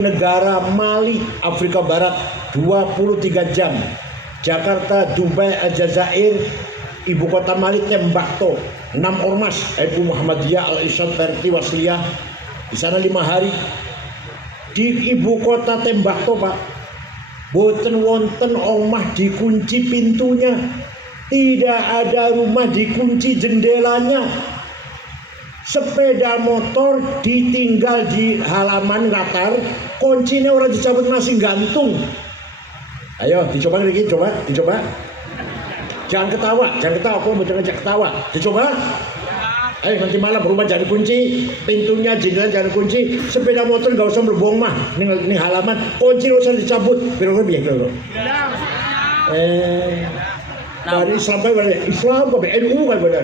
negara Mali, Afrika Barat 23 jam. Jakarta, Dubai, Aljazair, ibu kota Mali Tembakto, 6 ormas NU Muhammadiyah Al-Irsyad Perti Wasliyah di sana 5 hari. Di ibu kota Tembakto, Pak, boten wonten omah dikunci pintunya, tidak ada rumah dikunci jendelanya. Sepeda motor ditinggal di halaman latar, kuncinya orang dicabut masih gantung. Ayo dicoba lagi, dicoba. Jangan ketawa, aku mau ngajak ketawa. Dicoba. Ayo nanti malam rumah jangan kunci, pintunya jendela jangan kunci, sepeda motor nggak usah berbong mah, ini halaman, kunci usah dicabut, biar biar dulu. Dari sampai pada Islam ke NU kan benar.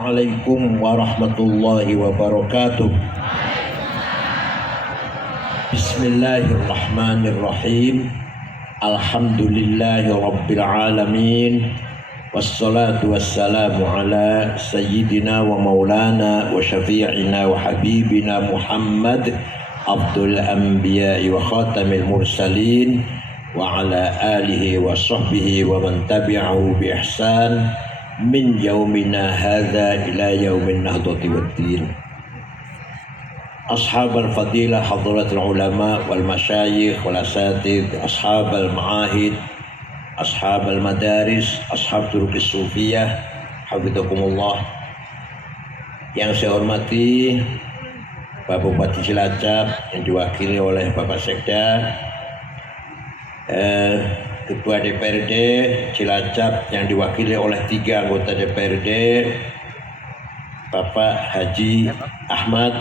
Assalamualaikum warahmatullahi wabarakatuh. Bismillahirrahmanirrahim. Alhamdulillahi rabbil alamin. Wassalatu wassalamu ala sayyidina wa maulana wa syafi'ina wa habibina Muhammad Abdul anbiya'i wa khatamil mursalin wa ala alihi wa sahbihi wa man tabi'ahu bi ihsan min yaumina hadza ila yaumin nahdati waddin. Ashab al-fadilah, hadratul ulama wal masyayikh wal asatid, ashab al-ma'ahid, ashab al-madaris, ashab turuqis sufiyah, hafizakumullah. Yang saya hormati Bapak Bupati Cilacap yang diwakili oleh Bapak Sekda, Ketua DPRD Cilacap yang diwakili oleh 3 anggota DPRD, Bapak Haji Ahmad,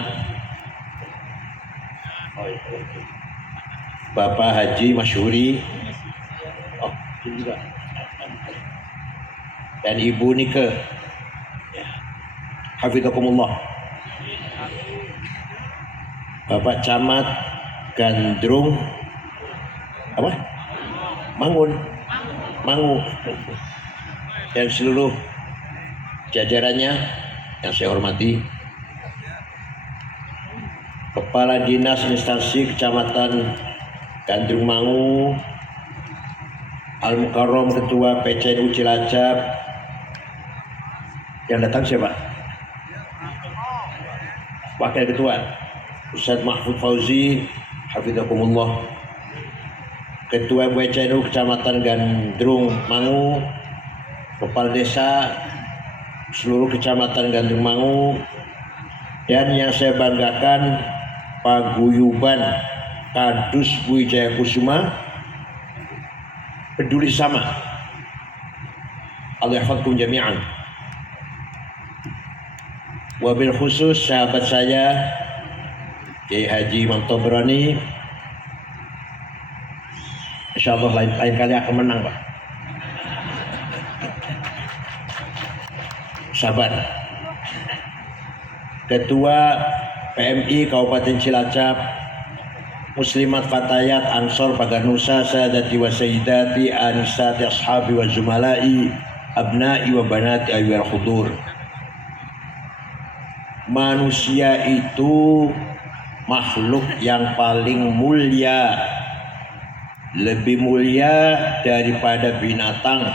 Bapak Haji Masyuri, dan Ibu Nike, hafizakumullah. Bapak Camat Gandrung Mangu dan seluruh jajarannya yang saya hormati, Kepala Dinas Instansi Kecamatan Gandrung Mangu, Al-Mukarram Ketua PCNU Cilacap. Yang datang siapa? Wakil Ketua Ustadz Mahfud Fauzi, hafizakumullah. Ketua PCNU Kecamatan Gandrung Mangu, Kepala Desa seluruh Kecamatan Gandrung Mangu, dan yang saya banggakan Paguyuban Kadus Wijaya Kusuma Peduli Sama. Allah yahfadkum jami'an. Wabil khusus sahabat saya Kiai Haji Imam Tobrani, insyaallah lain kali akan menang, Pak. Sabar. Ketua PMI Kabupaten Cilacap, Muslimat Fatayat Ansor Paganusa Sadati wa Sayyidati Anisati Ashabi wa Zumalai Abnai wa Banati Ayyul Khudur. Manusia itu makhluk yang paling mulia, lebih mulia daripada binatang,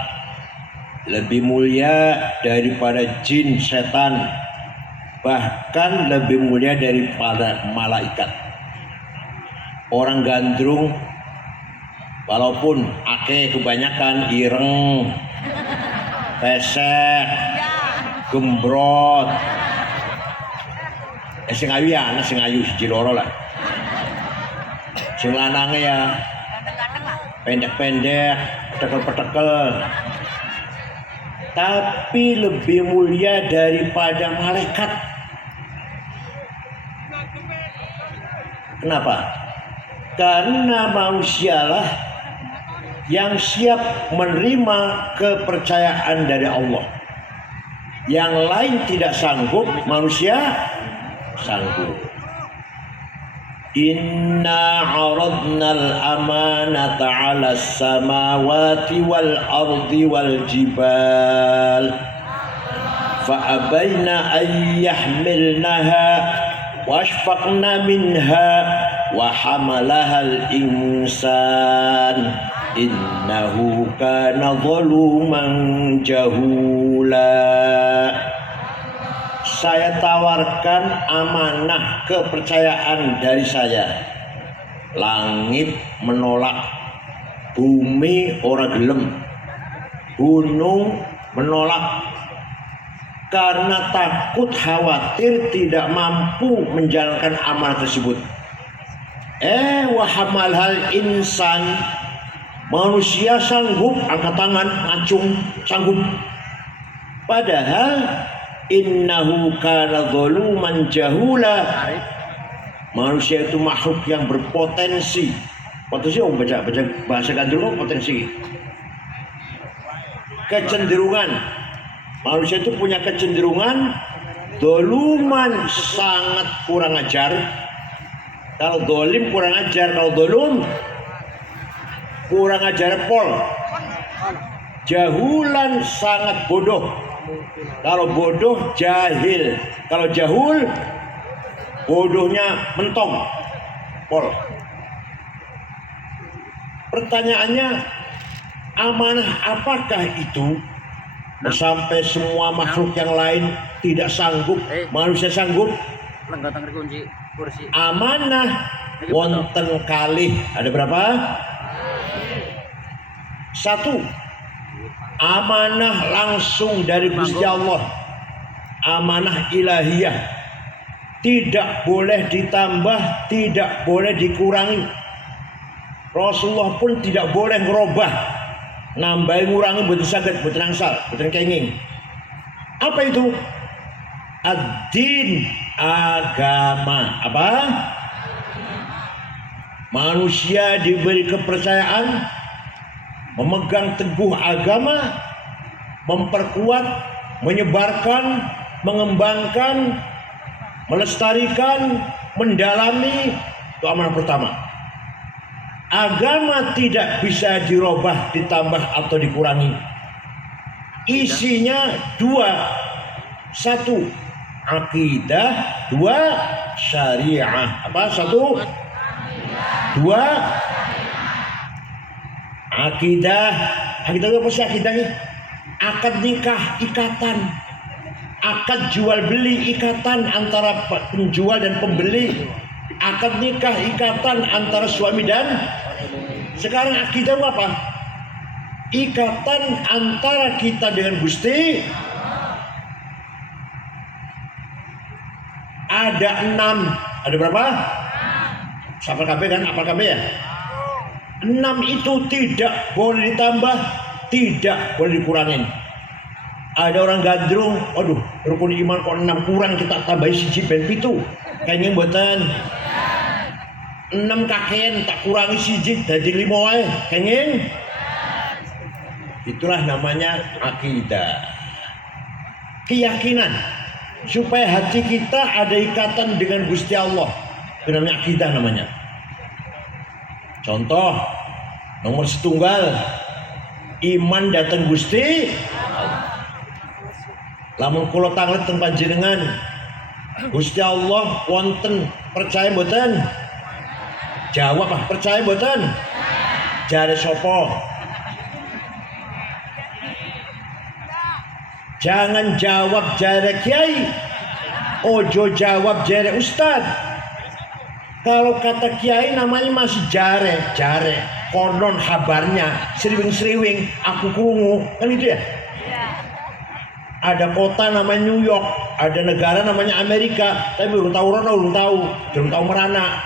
lebih mulia daripada jin setan, bahkan lebih mulia daripada malaikat. Orang gandrung walaupun akeh kebanyakan ireng, pesek, gembrot, sing ayu ya anak sing ayu siji loro lah, sing lanange ya pendek-pendek, petekel-petekel, tapi lebih mulia daripada malaikat. Kenapa? Karena manusialah yang siap menerima kepercayaan dari Allah. Yang lain tidak sanggup, manusia sanggup. Inna aradnal amanata 'alas samawati wal ardi wal jibal fa abaina an yahmilnaha washfaqna minha wa hamalahal insan innahu kana zaluman jahula. Saya tawarkan amanah kepercayaan dari saya. Langit menolak, bumi ora gelem, gunung menolak karena takut khawatir tidak mampu menjalankan amanah tersebut. Wa hamalhal insan, manusia sanggup angkat tangan, ngacung, sanggup. Padahal innahu kana zaluman jahula. Manusia itu makhluk yang berpotensi. Potensi baca bahasa gandrung potensi. Kecenderungan. Manusia itu punya kecenderungan zaluman, sangat kurang ajar. Kalau zalim kurang ajar, kalau zalum kurang ajar pol. Jahulan sangat bodoh. Kalau bodoh jahil, kalau jahul bodohnya mentong. Pol. Pertanyaannya, amanah apakah itu? Sampai semua makhluk yang lain tidak sanggup, manusia sanggup. Amanah wonten kalih ada berapa? 1. Amanah langsung dari Gusti Allah, amanah ilahiyah, tidak boleh ditambah, tidak boleh dikurangi. Rasulullah pun tidak boleh ngerubah, nambahin ngurangi, betul saged, betul nangsal, betul kenging. Apa itu? Ad-din, agama. Apa? Manusia diberi kepercayaan memegang teguh agama, memperkuat, menyebarkan, mengembangkan, melestarikan, mendalami. Itu amanah pertama. Agama tidak bisa dirubah, ditambah atau dikurangi. Isinya 2. 1 akidah, 2 syariah. Apa? 1 2 akidah. Akidah itu apa sih akidahnya? Akad nikah, ikatan. Akad jual beli, ikatan antara penjual dan pembeli. Akad nikah, ikatan antara suami dan. Sekarang akidah itu apa? Ikatan antara kita dengan Gusti. Ada 6. Ada berapa? Sapal KB kan? Apal KB ya? 6 itu tidak boleh ditambah, tidak boleh dikurangin. Ada orang gandrung, waduh, rukun iman kok 6 kurang, kita tambahin siji ben 7. Kayaknya mboten. 6 kakean tak kurangi siji dadi 5 wae. Kayaknya itulah namanya akidah. Keyakinan supaya hati kita ada ikatan dengan Gusti Allah. Itu namanya akidah namanya. Contoh nomor setunggal, iman datang Gusti. Lamun kula tanglet teng panjenengan, Gusti Allah wonten, percaya mboten? Jawab ah, percaya mboten? Jare sapa? Jangan jawab jare kiai, ojo jawab jare ustad. Kalau kata kiai namanya masih jare, konon kabarnya, sriwing-sriwing, aku krungu, kan itu ya? Ada kota namanya New York, ada negara namanya Amerika, tapi belum tahu merana.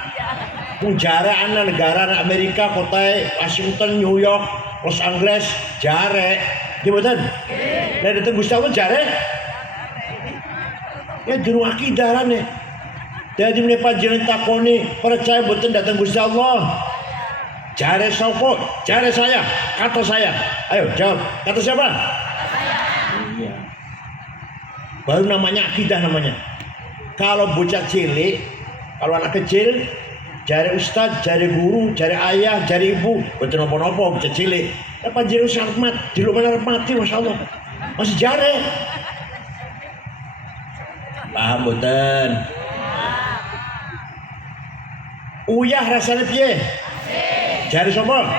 Jare anak negara Amerika, kota Washington, New York, Los Angeles, jare, gimana? Nah, datang Gusti Allah jare, ya juru akidah nih. Jadi menepa jeneng takoni percaya boten datang Gusti Allah. Jare sapa? Jare saya, kata saya. Ayo jawab. Kata siapa? Kata saya. Iya. Baru namanya akidah namanya. Kalau bocah cilik, kalau anak kecil, jari ustad, jari guru, jari ayah, jari ibu, betul nopo-nopo bocah cilik. Apa jari ustad mat, di luar mati, masya Allah, masih jari. Paham boten? Uyah rasanya piye? Jari sapa?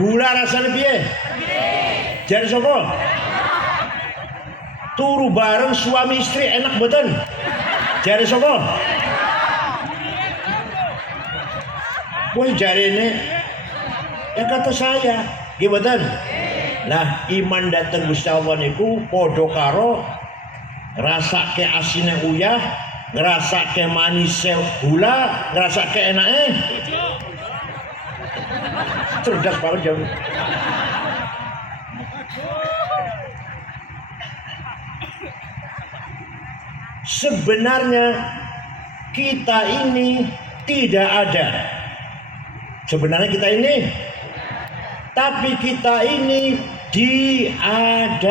Gula rasanya piye? Jari sapa? Turu bareng suami istri enak boten? Jari sapa? Wah jari ini yang kata saya gimana? Nah iman datang Gusti Allah niku podo karo ngrasake asine uyah, ngrasake manise gula, ngrasake enake. Cerdas banget jam. Sebenarnya kita ini tidak ada. Sebenarnya kita ini, tapi kita ini diadakan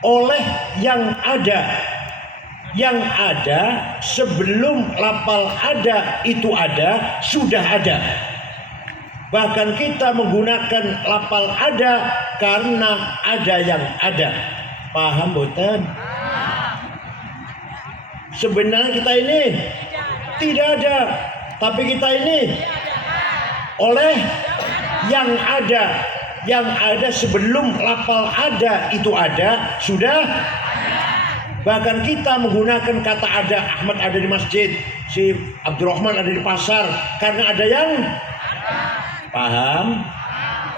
oleh yang ada. Yang ada sebelum lapal ada itu ada, sudah ada. Bahkan kita menggunakan lapal ada karena ada yang ada. Paham boten? Sebenarnya kita ini tidak ada, tapi kita ini oleh yang ada. Yang ada sebelum lapal ada itu ada, sudah. Bahkan kita menggunakan kata ada, Ahmad ada di masjid, si Abdurrahman ada di pasar, karena ada yang paham.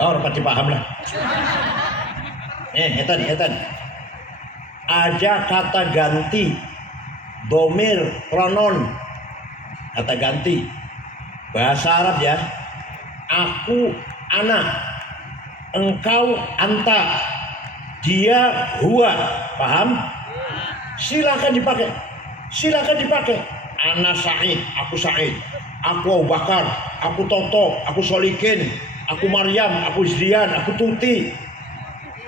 Oh, pasti paham lah. Etan. Ada kata ganti, domir, pronon, kata ganti. Bahasa Arab ya. Aku, anak, engkau, anta, dia, huwa. Paham? Silakan dipakai. Ana Said, aku Said. Aku Abu Bakar, aku Toto, aku Solikin, aku Maryam, aku Zrian, aku Tuti.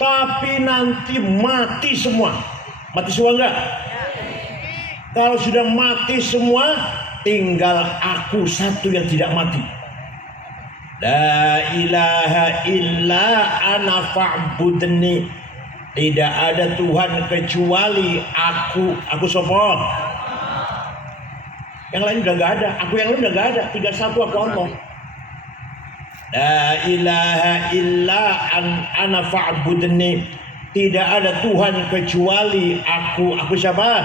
Tapi nanti mati semua. Mati semua enggak? Kalau sudah mati semua, tinggal aku satu yang tidak mati. La ilaha illa ana fa'budni. Tidak ada Tuhan kecuali aku. Aku sapa? Yang lain udah gak ada. Aku yang lain udah gak ada. Tinggal satu, aku Allah. La ilaha illa ana fa'budni. Tidak ada Tuhan kecuali aku. Aku siapa?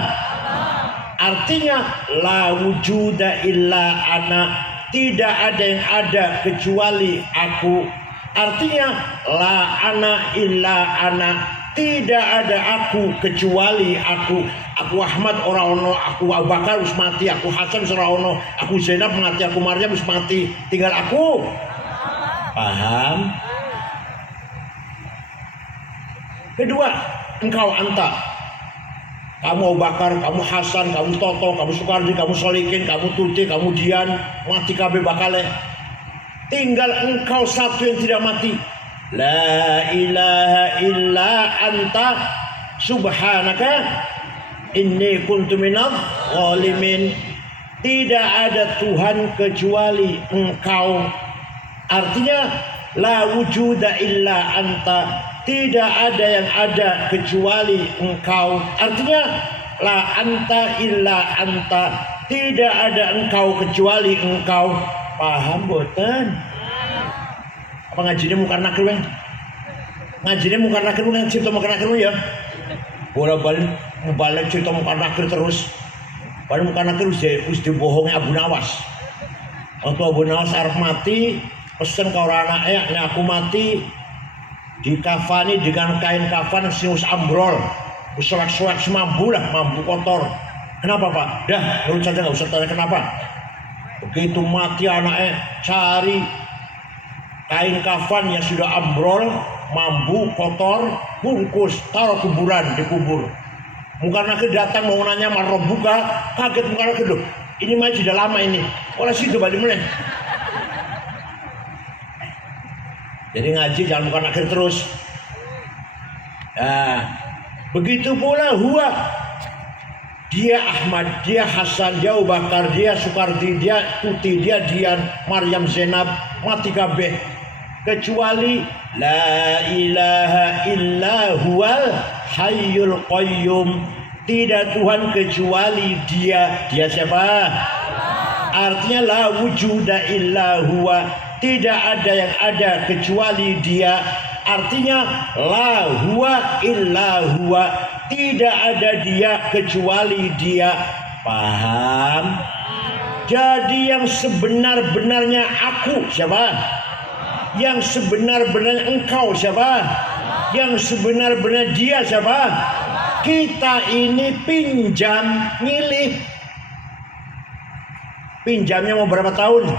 Artinya la wujuda illa ana. Tidak ada yang ada kecuali aku. Artinya la ana illa ana. Tidak ada aku kecuali aku. Aku Ahmad ora ono, aku Abu Bakar wis mati, aku Hasan ora ono, aku Zainab mati, aku Maryam wis mati. Tinggal aku. Paham? Kedua, engkau anta. Kamu Abu Bakar, kamu Hasan, kamu Toto, kamu Sukardi, kamu Solikin, kamu Tuti, kamu Dian, mati kabeh bakale. Tinggal engkau satu yang tidak mati. La ilaha illa anta subhanaka inni kuntu minadh zalimin. Tidak ada Tuhan kecuali engkau. Artinya la wujuda illa anta. Tidak ada yang ada kecuali engkau. Artinya la anta illa anta. Tidak ada engkau kecuali engkau. Paham boten? Apa ngajinya muka nakir weh? Ngajinya muka nakir weh, cerita muka nakir ya? Bolak-balik cerita muka nakir terus. Padahal muka nakir harus dibohongi Abu Nawas. Waktu Abu Nawas arep mati, pesen ke orang anaknya, aku mati dikafani dengan kain kafan sinus ambrol, usulak-sulak semampu lah, mampu kotor. Kenapa Pak? Dah, menurut saja nggak usah tanya kenapa. Begitu mati anaknya, cari kain kafan yang sudah ambrol, mambu, kotor, bungkus, taruh kuburan, dikubur. Muka nakir datang mau nanya marah buka, kaget muka nakir loh. Ini mah sudah lama ini, oleh situ balik mulai. Jadi ngaji jangan muka nakir terus. Nah, begitu pula huwa. Dia Ahmad, dia Hasan, dia Abu Bakar, dia Soekardi, dia Tuti, dia Dian, Maryam Zainab, mati kabeh. Kecuali la ilaha illa huwal hayyul qayyum. Tidak Tuhan kecuali dia. Dia siapa? Artinya la wujuda illa huwa. Tidak ada yang ada kecuali dia. Artinya la huwa illa huwa. Tidak ada dia kecuali dia. Paham? Jadi yang sebenar-benarnya aku siapa? Yang sebenar-benarnya engkau siapa? Yang sebenar-benarnya dia siapa? Kita ini pinjam milih. Pinjamnya mau berapa tahun?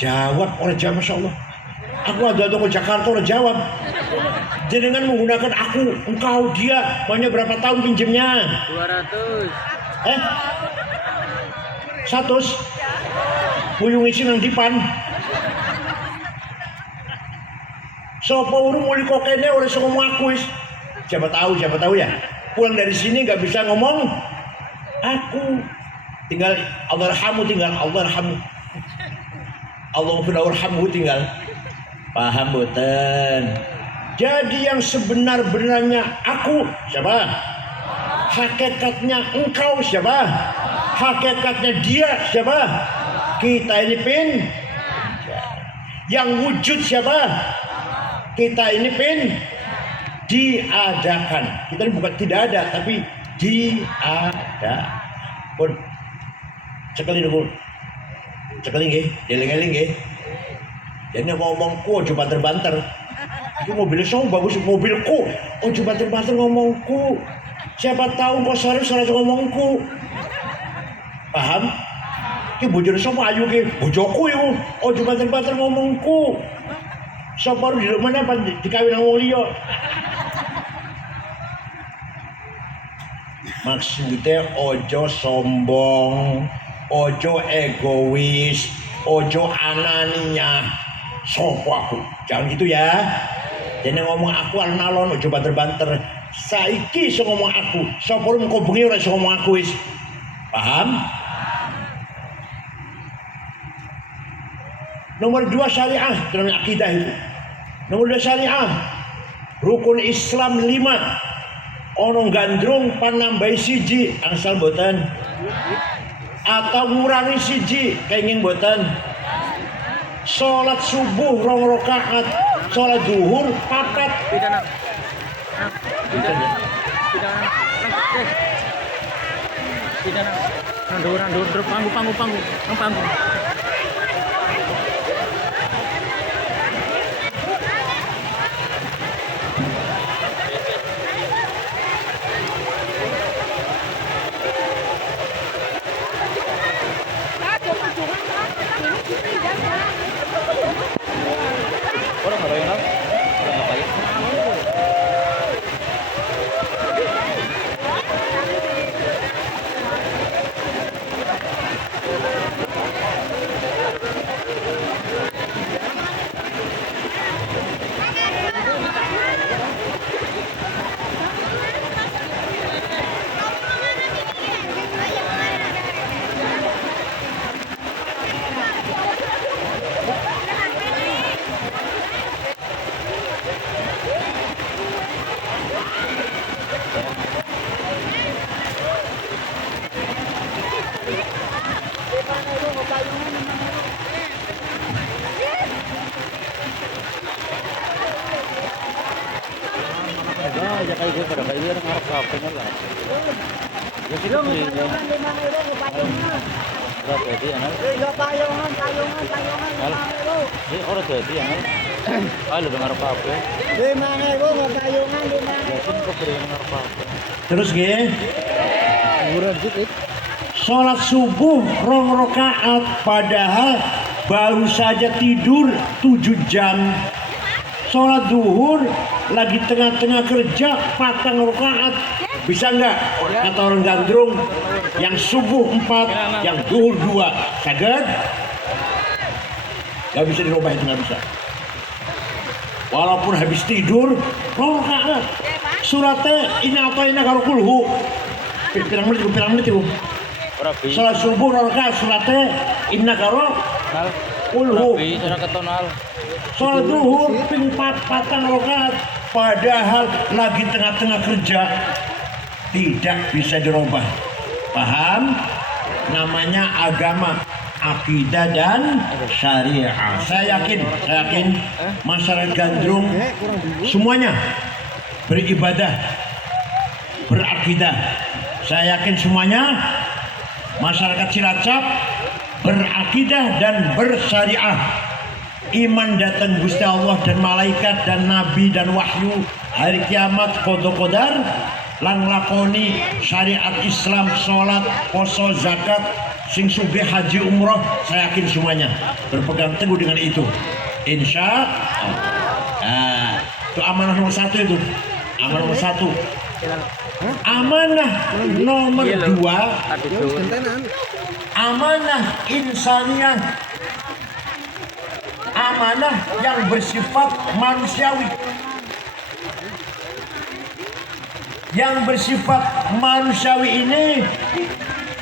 Jawab orang jawab, Masya Allah. Aku ada ke Jakarta orang jawab. Jenengan menggunakan aku, engkau, dia, maunya berapa tahun pinjamnya? 200. 100. Buyung isi nang dipan. Sopo urung muli kokene oleh ngomong aku is. Siapa tahu ya. Pulang dari sini nggak bisa ngomong aku. Tinggal Allah rahmu, tinggal Allah rahmu. Allahumma warhamhu tinggal. Paham boten? Jadi yang sebenar-benarnya aku siapa? Hakikatnya engkau siapa? Hakikatnya dia siapa? Kita ini pin. Yang wujud siapa? Kita ini pin. Diadakan. Kita ini bukan tidak ada, tapi diada. Pun sekali dulu. Sekali nggih, eling-eling nggih. Jadi ngomongku coba banter-banter. Itu mobil so bagus mobilku. Oh coba banter-banter ngomongku. Siapa tahu kok serius ngomongku. Paham? Ki bojone sapa ayu ki? Bojoku iku. Oh coba banter-banter ngomongku. Sapa di mana apa dikawin nang wong liya. Maksudnya ojo sombong, ojo egois, ojo anania. Sopo aku, jangan gitu ya. Jangan ngomong aku alon-alon, ojo banter-banter. Saiki so ngomong aku, sopo lu kok bengi ora so ngomong aku is. Paham? Nomor 2 syariah dalam akidah itu. Nomor 2 syariah, rukun Islam 5. Ono gandrung panambahi siji angsal boten atau ngurangi siji kenging boten. Salat subuh 2 rakaat, salat zuhur 4. Pidana. Nandur panggung. Orang ngapain lah? Orang ngapain? Ya kayak gue pada kayak dia ngarep HP-nya lah. Ya sih beli ya. Berapa dia anak? Payungan. Ini orang jadi anak. Ayo lebih ngarep HP. 5.000 payungan 5.000. Ya sih kok beli ngarep HP. Terus nggih. Murah dikit. Salat subuh 2 rakaat padahal baru saja tidur 7 jam. Salat zuhur lagi tengah-tengah kerja 4 rakaat. Bisa enggak? Kata orang gandrung, yang subuh 4, yang zuhur 2. Saged? Gak bisa dirubah itu, gak bisa. walaupun habis tidur rokaat suratnya ini apa ini karo kulhu pirang menit itu Ora bi. salat subuh rokaat suratnya inna karo Nal. kulhu Bi ora ketonal. salat duhur ping patang rokaat padahal lagi tengah-tengah kerja tidak bisa dirubah. Paham? Namanya agama, akidah dan syariah. Saya yakin masyarakat Gandrung semuanya beribadah, berakidah. Saya yakin semuanya masyarakat Cilacap berakidah dan bersyariah. Iman datang Gusti Allah dan malaikat dan nabi dan wahyu hari kiamat qada qadar lan lakoni syariat Islam, sholat, poso, zakat, sing sugih haji umroh. Saya yakin semuanya berpegang teguh dengan itu, insya Allah. Itu amanah nomor satu itu. Amanah nomor satu. Amanah nomor dua, amanah insaniyah, amanah yang bersifat manusiawi. Yang bersifat manusiawi ini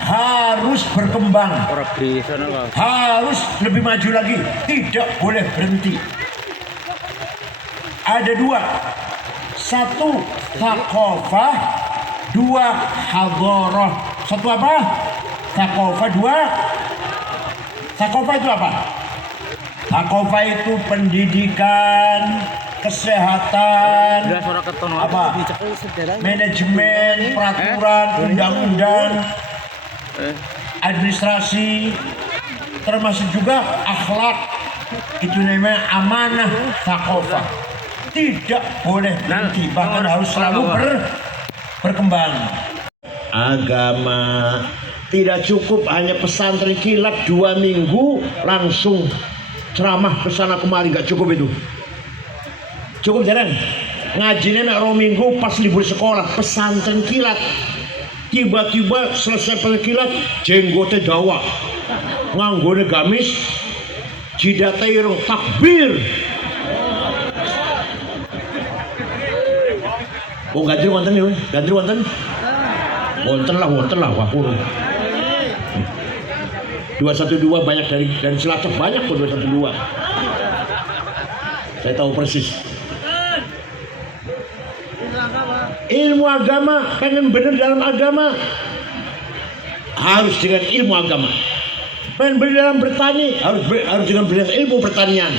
harus berkembang, Ora bi sana kok. harus lebih maju lagi, tidak boleh berhenti. Ada dua, satu thaqafah, dua hadharah. Satu apa? Thaqafah, dua. Thaqafah itu apa? Thaqafah itu pendidikan, kesehatan, Belas ora ketonal. apa? Manajemen, peraturan, undang-undang, administrasi, termasuk juga akhlak. Itu namanya amanah thaqafah. Tidak boleh berhenti, bahkan harus selalu berkembang. Agama tidak cukup hanya pesantren kilat 2 minggu langsung ceramah ke sana kemari, nggak cukup itu. Cukup jarang ngajinya nak minggu pas libur sekolah pesantren kilat, tiba-tiba selesai pesantren kilat jenggotnya dawa nganggone gamis jidatnya ireng takbir. Oh gandri wonten ya, gandri wonten lah wah kurung 212 banyak dari Cilacap, banyak kok 212. Saya tahu persis. Ilmu agama, pengen benar dalam agama harus dengan ilmu agama. Pengen benar dalam bertani harus dengan benar ilmu pertanian,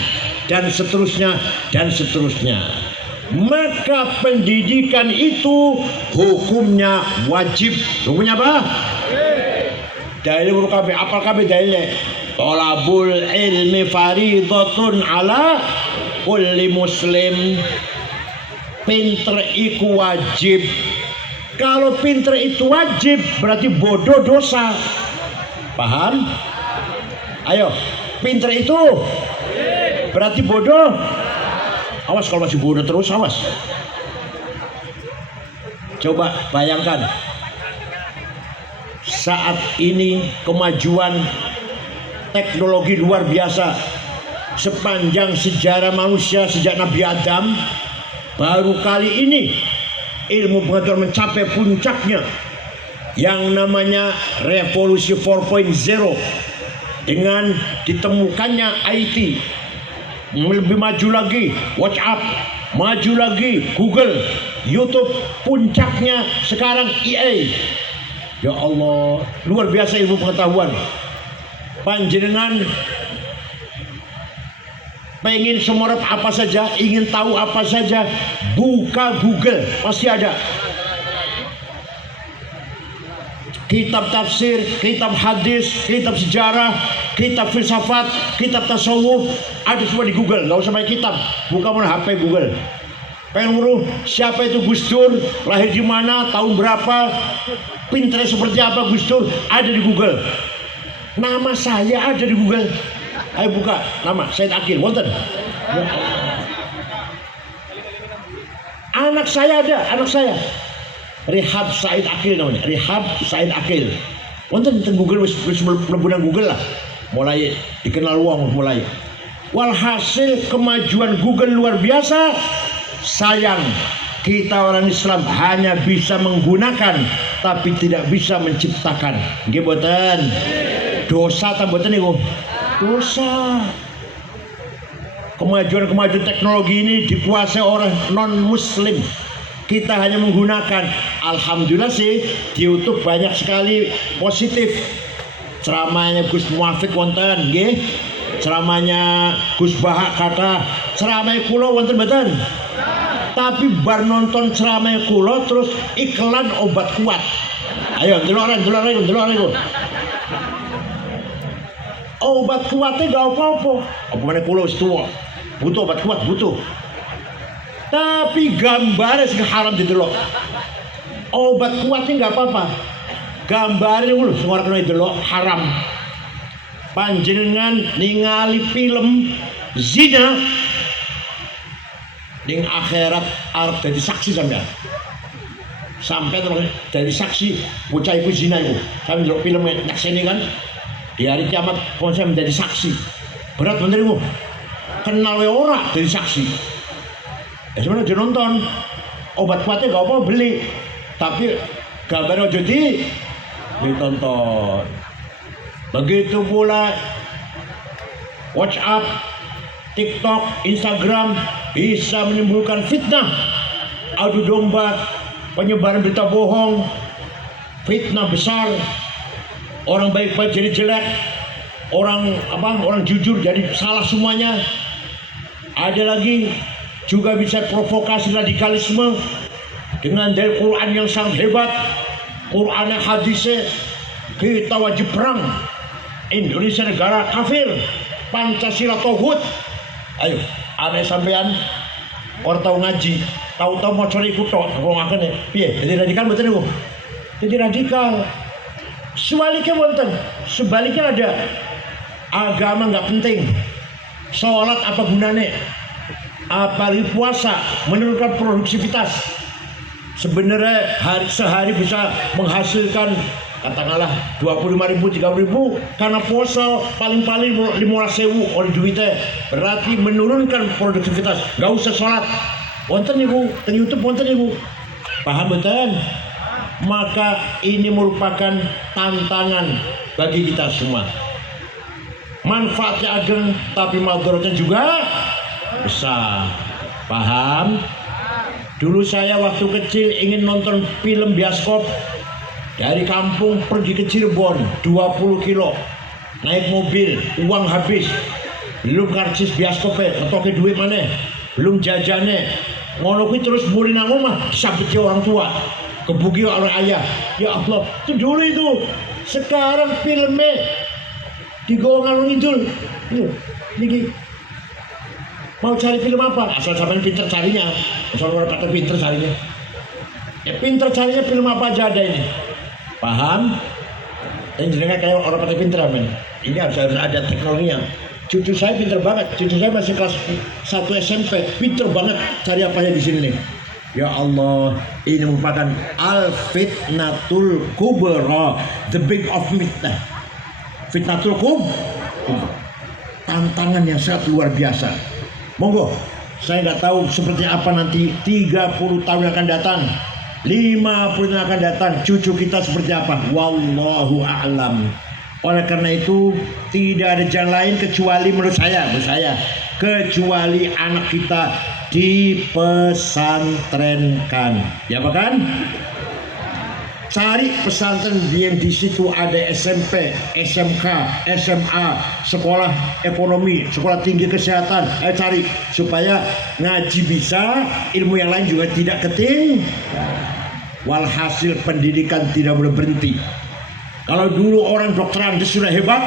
dan seterusnya dan seterusnya. Maka pendidikan itu hukumnya wajib. Hukumnya apa? Dalil huruf KB, apal KB dalilnya. Thalabul ilmi faridatun ala kulli muslim. Pinter itu wajib. Kalau pinter itu wajib berarti bodoh dosa. Paham? Ayo, pinter itu berarti bodoh. Awas kalau masih bodoh terus, awas. Coba bayangkan saat ini kemajuan teknologi luar biasa. Sepanjang sejarah manusia sejak Nabi Adam, baru kali ini ilmu pengetahuan mencapai puncaknya yang namanya revolusi 4.0 dengan ditemukannya IT. Lebih maju lagi WhatsApp, maju lagi Google, YouTube, puncaknya sekarang EA. Ya Allah, luar biasa ilmu pengetahuan. Panjenengan pengen semorot apa saja, ingin tahu apa saja, buka Google, pasti ada. Kitab tafsir, kitab hadis, kitab sejarah, kitab filsafat, kitab tasawuf, ada semua di Google. Nggak usah pakai kitab, buka mana HP Google. Pengen ngurus siapa itu Gus Dur, lahir di mana, tahun berapa, pinternya seperti apa Gus Dur, ada di Google. Nama saya ada di Google. Ayo buka nama Said Akil, wonten. Anak saya ada, anak saya. Rehab Said Akil namanya, Rehab Said Akil. Wonten di Google, wis mlebu nang Google lah. Mulai dikenal wong mulai. Walhasil kemajuan Google luar biasa. Sayang kita orang Islam hanya bisa menggunakan tapi tidak bisa menciptakan. Nggih mboten? Dosa ta mboten niku? Dosa. Kemajuan teknologi ini dikuasai orang non muslim. Kita hanya menggunakan. Alhamdulillah sih di YouTube banyak sekali positif. Ceramahnya Gus Muafiq wonten nggih. Ceramahnya Gus Bahak kata ceramah kula wonten mboten. Tapi bar nonton ceramah kula terus iklan obat kuat. Ayo delok. Obat kuatnya gak apa-apa. Apa mana kula wis tuwa. Butuh obat kuat, butuh. Tapi gambarnya sing haram didelok. Obat kuatnya gak apa-apa. Gambarnya lho sing ora kena didelok haram. Panjenengan ningali film zina ning akhirat arep dadi saksi sampean. Sampai terus dari saksi bocah iku zina iku. Sampe ndelok film nyakseni kan. Di hari kiamat saya menjadi saksi. Berat bener iku. Kenal we ora dari saksi. Ya sebenarnya dia nonton. Obat kuatnya gak apa beli. Tapi gambar ojo ditonton. Begitu pula WhatsApp, TikTok, Instagram bisa menimbulkan fitnah, adu domba, penyebaran berita bohong, fitnah besar, orang baik-baik jadi jelek, orang jujur jadi salah semuanya. Ada lagi juga bisa provokasi radikalisme dengan dalil Quran yang sangat hebat, Quran hadisnya kita wajib perang. Indonesia negara kafir, Pancasila tauhid. Ayo, aneh sampean orang tahu ngaji, tahu mau cari ikut tok, ngomongkan ya, piye? Jadi radikal betul niku. Jadi radikal. Sebaliknya ada. Agama nggak penting. Sholat apa gunanya? Apalagi puasa menurunkan produktivitas. Sebenarnya sehari bisa menghasilkan katakanlah 25.000, 30.000 karena puasa paling-paling 15.000 oleh duitnya, berarti menurunkan produktivitas. Gak usah sholat. Wonten niku teng YouTube wonten niku. Paham betul? Maka ini merupakan tantangan bagi kita semua. Manfaatnya ageng tapi madaratnya juga besar. Paham? Dulu saya waktu kecil ingin nonton film bioskop. Dari kampung pergi ke Cirebon 20 kilo naik mobil, uang habis, belum karcis bioskopnya, ngetoke duit mana, belum jajannya, ngono kuwi terus muri nang omah disabeti orang tua, kebuki oleh ayah. Ya Allah, itu dulu itu. Sekarang filmnya digawa ngalung ngidul. Niki mau cari film apa? Asal sampean pinter carinya. Asal orang kata pinter carinya. Ya pinter carinya film apa aja ada ini. Paham? Yang jenengan kayak orang pada pinter amin. Ini harus ada teknologinya. Cucu saya pinter banget. Cucu saya masih kelas 1 SMP. Pinter banget cari apanya di sini nih. Ya Allah, ini merupakan al-fitnatul kubra, the big of fitnah. Fitnatul kubra. Tantangan yang sangat luar biasa. Monggo, saya nggak tahu seperti apa nanti 30 tahun yang akan datang. 50 yang akan datang, cucu kita seperti apa? Wallahu a'lam. Oleh karena itu tidak ada jalan lain kecuali menurut saya kecuali anak kita dipesantrenkan. Ya kan? Cari pesantren yang di situ ada SMP, SMK, SMA, sekolah ekonomi, sekolah tinggi kesehatan. Cari supaya ngaji bisa, ilmu yang lain juga tidak keting. Walhasil pendidikan tidak boleh berhenti. Kalau dulu orang dokter Andes sudah hebat,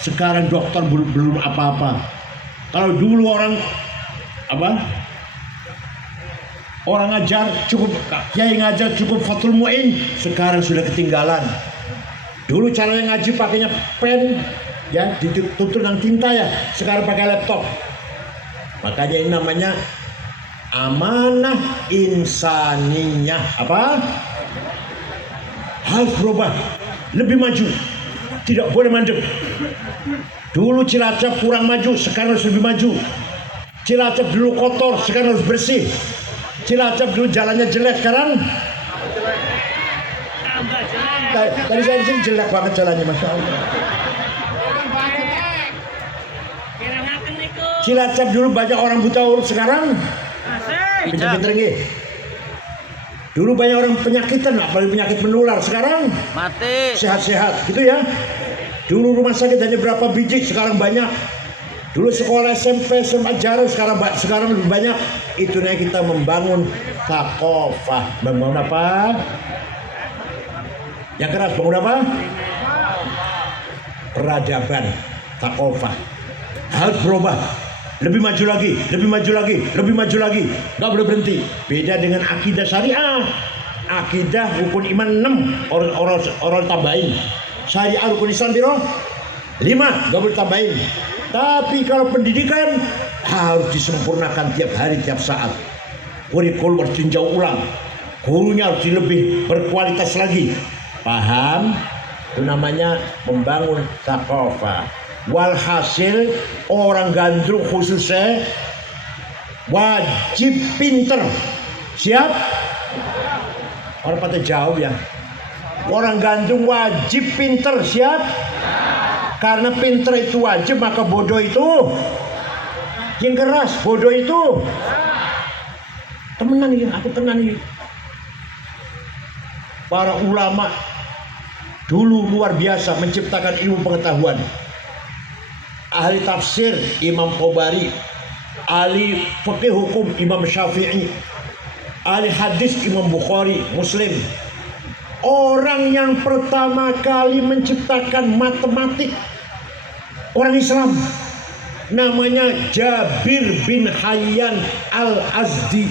sekarang dokter belum apa-apa. Kalau dulu orang ngajar cukup, kiai ngajar cukup Fathul Mu'in, sekarang sudah ketinggalan. Dulu caranya ngaji pakainya pen, ya ditutur dengan tinta ya, sekarang pakai laptop. Makanya ini namanya amanah insaniyah. Harus berubah, lebih maju. tidak boleh mandek. Dulu Cilacap kurang maju, sekarang harus lebih maju. Cilacap dulu kotor, sekarang harus bersih. Cilacap dulu jalannya jelek, sekarang tadi saya di sini jelek banget jalannya, masya Allah. Cilacap dulu banyak orang buta huruf, sekarang pinter-pinter nggih. Dulu banyak orang penyakitan, apalagi penyakit menular, sekarang Mati. sehat-sehat, gitu ya. Dulu rumah sakit hanya berapa biji, sekarang banyak. Dulu sekolah SMP, SMA jarang, sekarang lebih banyak. Itunya kita membangun thaqafah. Membangun apa? Yang keras, bangun apa? Peradaban, thaqafah. Harus berubah. Lebih maju lagi, lebih maju lagi, lebih maju lagi. Nggak boleh berhenti. Beda dengan akidah syariah. Akidah rukun iman 6 orang tambahin. Syariah rukun Islam biro 5, nggak boleh tambahin. Tapi kalau pendidikan harus disempurnakan tiap hari, tiap saat. Kurikulum harus tinjau ulang. Gurunya harus lebih berkualitas lagi. Paham? Itu namanya membangun thaqafah. Walhasil orang gandrung khususnya wajib pinter. Siap? Orang pada jauh ya. Orang gandrung wajib pinter. Siap? Karena pinter itu wajib, maka bodoh itu yang keras. Bodoh itu temenan ya, aku tenang ya. Para ulama dulu luar biasa menciptakan ilmu pengetahuan. Ahli tafsir Imam Qobari, ahli fikih hukum Imam Syafi'i, ahli hadis Imam Bukhari, Muslim. Orang yang pertama kali menciptakan matematik orang Islam namanya Jabir bin Hayyan Al-Azdi.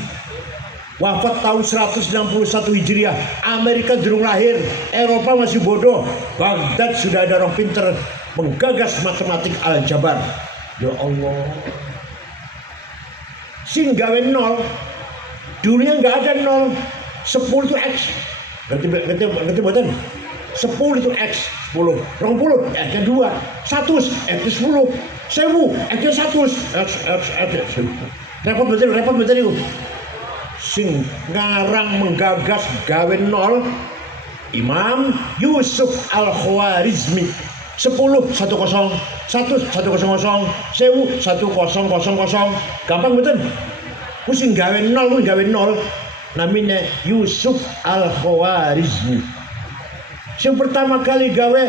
Wafat tahun 161 Hijriah. Amerika belum lahir, Eropa masih bodoh. Baghdad sudah ada orang pinter menggagas matematik aljabar. Ya Allah. Sing gawe nol, dulunya nggak ada nol. 10 itu X. Ngerti buatan? 10 itu X, 10, 20, X-nya 2, 100, X-nya 10, 1000, X-nya 100, X. Repot betul itu. Sing ngarang menggagas gawe nol Imam Yusuf Al-Khwarizmi. 10 10 1 100 1000 1000. Gampang betul. Pusing gawe nol namanya Yusuf Al-Khwarizmi. Yang pertama kali gawe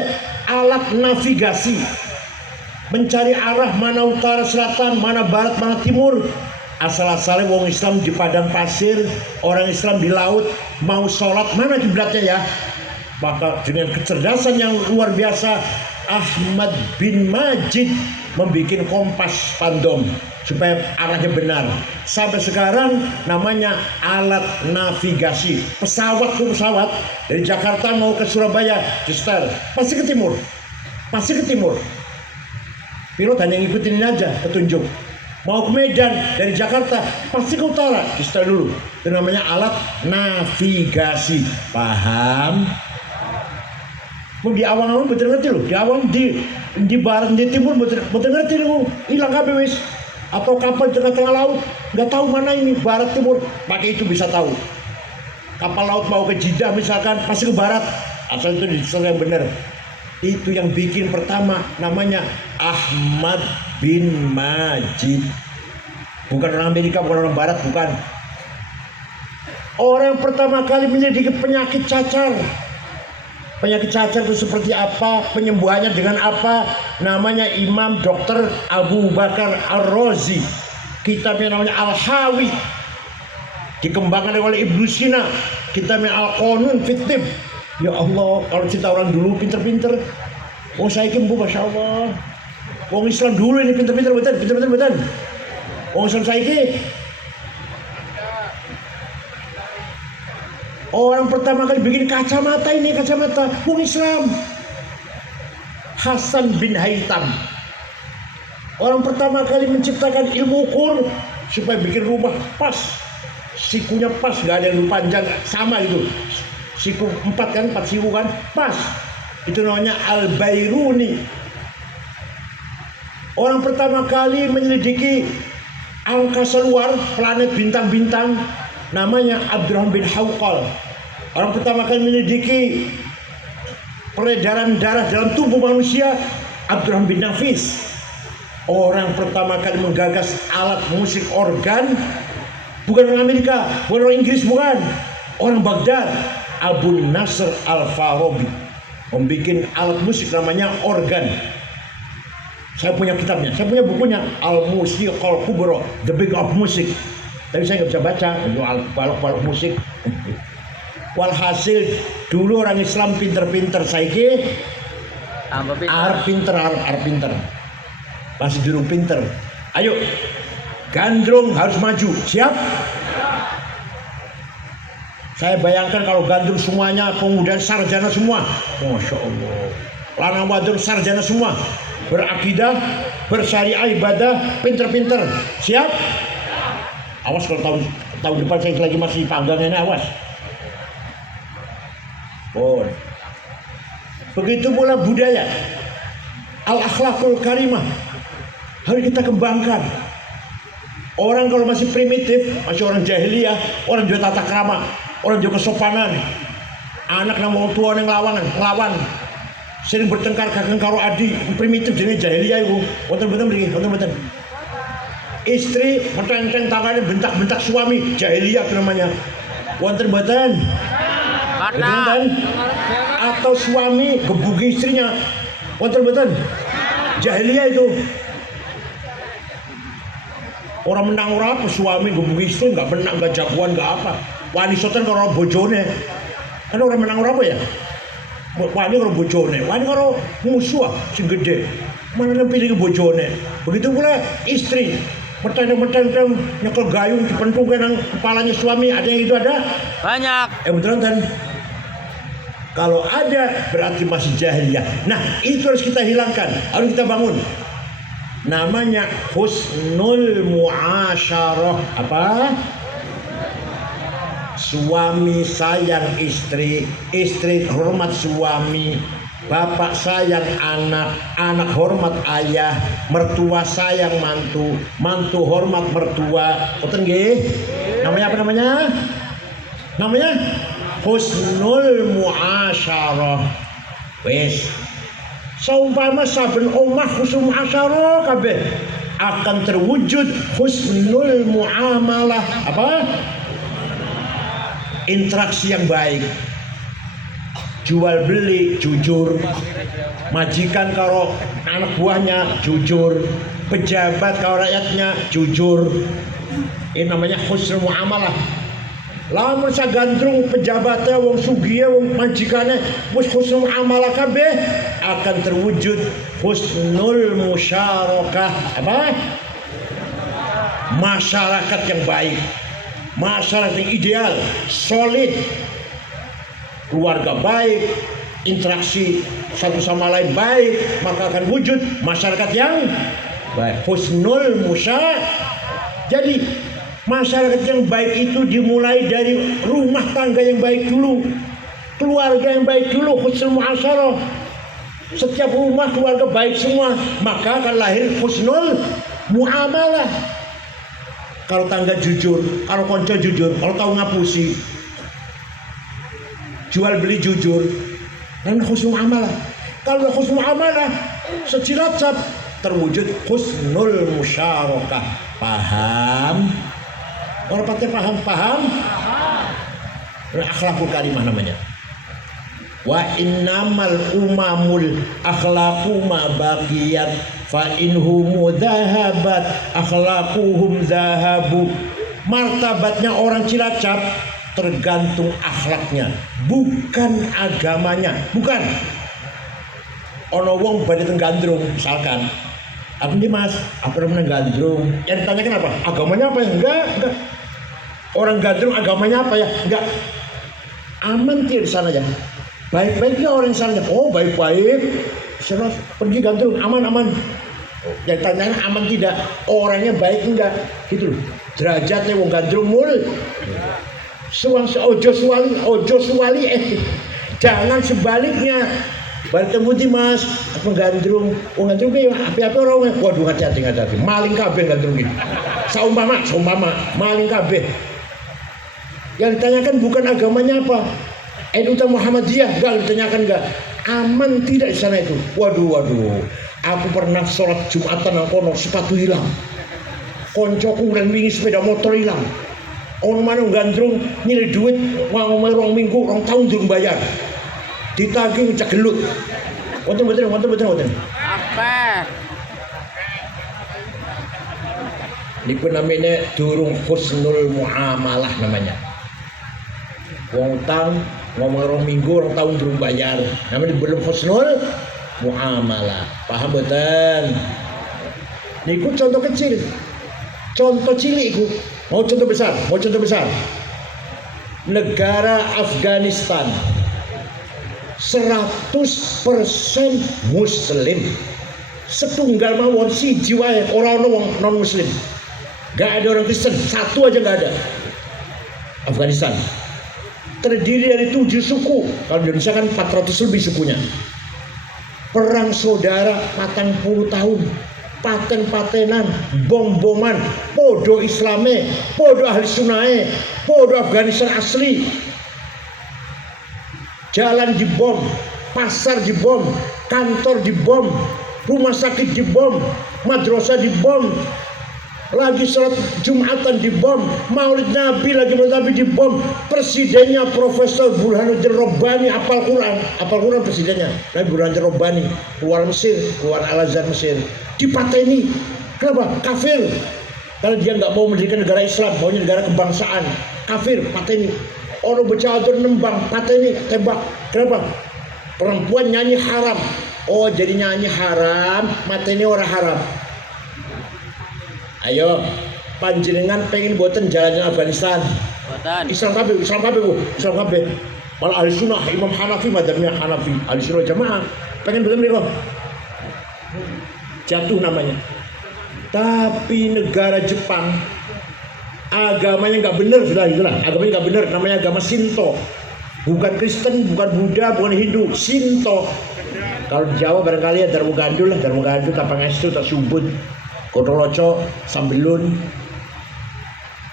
alat navigasi, mencari arah mana utara selatan, mana barat, mana timur. Asal-asalnya wong Islam di padang pasir, orang Islam di laut, mau sholat mana kiblatnya ya. Maka dengan kecerdasan yang luar biasa, Ahmad bin Majid membuat kompas pandom supaya arahnya benar. Sampai sekarang namanya alat navigasi. Pesawat dari Jakarta mau ke Surabaya, setel pasti ke timur. Pilot hanya ngikutin ini aja petunjuk. Mau ke Medan dari Jakarta pasti ke utara, setel dulu. Itu namanya alat navigasi. Paham? Mau di awang-awang betul ngerti loh. Di awang di barat di timur betul ngerti loh. Hilang kabeh wis. Atau kapal tengah-tengah laut nggak tahu mana ini barat timur, pakai itu bisa tahu. Kapal laut mau ke Jeddah misalkan pasti ke barat, asal itu disetel yang benar. Itu yang bikin pertama namanya Ahmad bin Majid. Bukan orang Amerika, bukan orang barat, bukan. Orang pertama kali menyelidiki penyakit cacar. Penyakit cacar itu seperti apa, penyembuhannya dengan apa? Namanya Imam Dr. Abu Bakar Ar-Razi. Kitabnya namanya Al-Hawi. Dikembangkan oleh Ibnu Sina. Kitabnya Al-Qanun fit Tibb. Ya Allah, kalau cerita orang dulu pinter-pinter. Oh saya bu, masya Allah. Wong Islam dulu ini pinter-pinter betul. Wong Islam saya orang pertama kali bikin kacamata wong Islam. Hasan bin Haytham. Orang pertama kali menciptakan ilmu ukur supaya bikin rumah pas. Sikunya pas, nggak ada yang panjang sama itu. Siku 4 kan, 4 siku kan, pas. Itu namanya Al-Bairuni. Orang pertama kali menyelidiki angkasa luar, planet bintang-bintang, namanya Abdurrahman bin Hawqal. Orang pertama kali menyelidiki peredaran darah dalam tubuh manusia, Abdurrahman bin Nafis. Orang pertama kali menggagas alat musik organ, bukan orang Amerika, bukan orang Inggris, bukan orang Baghdad, Abu Nasr Al-Farabi, membuat alat musik namanya organ. Saya punya kitabnya, saya punya bukunya, Al-Musiqal Kubra, The Big of Music. Tapi saya nggak bisa baca, balok-balok musik. Walhasil dulu orang Islam pinter-pinter, saiki arep pinter. Masih durung pinter. Ayo, Gandrung harus maju. Siap? Saya bayangkan kalau Gandrung semuanya pemuda sarjana semua. Masya Allah. Lanang wadon sarjana semua. Berakidah, bersyariah ibadah, pinter-pinter. Siap? Awas kalau tahun depan saya lagi masih panggang ini, awas. Oh. Begitu pula budaya. Al-akhlaqul karimah harus kita kembangkan. Orang kalau masih primitif, masih orang jahiliyah, orang juga tata krama, orang juga kesopanan. Anak nang wong tua nang nglawan. Sering bertengkar kakang karo adi, primitif jenenge jahiliyah iku. Wonten-wonten mriki, wonten-wonten. Istri meteng-teng tangannya bentak-bentak suami, jahiliyah namanya. Wonten-wonten. Wonten. Atau suami gebuki istrinya. Wonten-wonten. Jahiliyah itu. Orang menang ora apa, suami gebuki istri nggak menang, nggak jagoan, nggak apa. Wani soten karo bojone. Kan orang menang ora apa ya? Wani karo bojone, wani karo musuh sing gede. Mana yang pilih bojone. Begitu pula istri. Meteng-meteng nyekel gayung dipentung nang kepalanya suami, ada yang itu ada? Banyak. Beneran kan? Kalau ada berarti masih jahiliyah. Nah, itu harus kita hilangkan, harus kita bangun. Namanya husnul muasyarah. Apa? Suami sayang istri, istri hormat suami, bapak sayang anak, anak hormat ayah, mertua sayang mantu, mantu hormat mertua. Boten nggih? Namanya apa namanya? Namanya husnul muasyarah. Wis. Saumpama saben omah husnul muasyarah kabeh akan terwujud husnul muamalah. Apa? Interaksi yang baik. Jual beli jujur. Majikan karo anak buahnya jujur. Pejabat karo rakyatnya jujur. Ini namanya husnul muamalah. Lamun sagandrung pejabatnya wong sugih wong majikane wis husnul muamalah kabeh akan terwujud husnul musyarakah. Apa? Masyarakat yang baik, masyarakat yang ideal, solid, keluarga baik, interaksi satu sama lain baik, maka akan wujud masyarakat yang baik. Husnul musyarakah. Jadi masyarakat yang baik itu dimulai dari rumah tangga yang baik dulu, keluarga yang baik dulu, husnul muasyarah. Setiap rumah keluarga baik semua, maka akan lahir husnul muamalah. Kalau tangga jujur, kalau konco jujur, kalau tahu ngapusi, jual beli jujur, dan husnul muamalah. Kalau husnul muamalah, secilacap terwujud husnul musyarakah. Paham? Orang patah paham? Akhlakul karimah namanya. Wa innamal umamul akhlaqu ma baqiyat fa inhum dhahabat akhlaquhum dhahabu. Martabatnya orang Cilacap tergantung akhlaknya, bukan agamanya. Bukan. Ono wong badhe teng Gandrung misalkan. Apa nih mas? Apa namanya Gandrung? Yang ditanya kenapa? Agamanya apa ya? Enggak. Orang Gandrung agamanya apa ya? Enggak. Aman tidak di sana ya? Baik-baiknya orang di sana. Oh baik-baik. Sana pergi Gandrung aman-aman. Yang ditanya aman tidak? Orangnya baik enggak? Gitu loh. Derajatnya wong Gandrung mul. Ojo suwali. Jangan sebaliknya. Balik temuti mas, apa gandrung? Oh gandrung ki api-api orang. Waduh hati-hati. Maling kabeh gandrung ki. Saumpama maling kabeh. Yang ditanyakan bukan agamanya apa. NU Muhammadiyah enggak ditanyakan enggak. Aman tidak di sana itu. Waduh. Aku pernah sholat Jumatan nang kono sepatu hilang. Koncoku dan wingi sepeda motor hilang. Ono manung gandrung nyilih duit ngomong 2 minggu 2 tahun durung bayar. Ditagih ngecek gelut. Wonten. Apa? Niku namanya durung husnul muamalah namanya. Wong utang ngomong 2 minggu 2 tahun durung bayar. Namanya belum husnul muamalah. Paham boten? Niku contoh kecil. Contoh cilik iku. Mau contoh besar. Negara Afghanistan 100% muslim. Setunggal mawon siji wae ora ono wong non muslim. Gak ada orang Kristen, satu aja gak ada. Afghanistan terdiri dari 7 suku. Kalau di Indonesia kan 400 lebih sukunya. Perang saudara 40 tahun. Paten-patenan, bom-boman, podo Islame, podo ahli sunae, podo Afghanistan asli. Jalan dibom, pasar dibom, kantor dibom, rumah sakit dibom, madrasah dibom, lagi sholat Jumatan dibom, Maulid Nabi dibom, presidennya Profesor Burhanuddin Rabbani apal Quran presidennya, Nabi Burhanuddin Rabbani keluar Mesir, keluar Al-Azhar Mesir, dipateni. Kenapa? Kafir. Kalau dia nggak mau mendirikan negara Islam, maunya negara kebangsaan, kafir, pateni. Orang bercatur nembang, pateni, tembak. Kenapa? Perempuan nyanyi haram. Oh jadi nyanyi haram, mateni orang haram. Ayo, panjenengan pengen buatan jalan Afghanistan. Islam kabeh Bu. Malah ahli sunnah, Imam Hanafi, madhabnya Hanafi, ahli sunnah jamaah. Pengen buatan mereka. Jatuh namanya. Tapi negara Jepang agamanya nggak benar, sudah itulah. Agamanya nggak benar, namanya agama Shinto. Bukan Kristen, bukan Buddha, bukan Hindu, Shinto. Kalau di Jawa barangkali ya Darmo Gandul, Tapangestu, Tasubun, Kotoloco, Sambelun.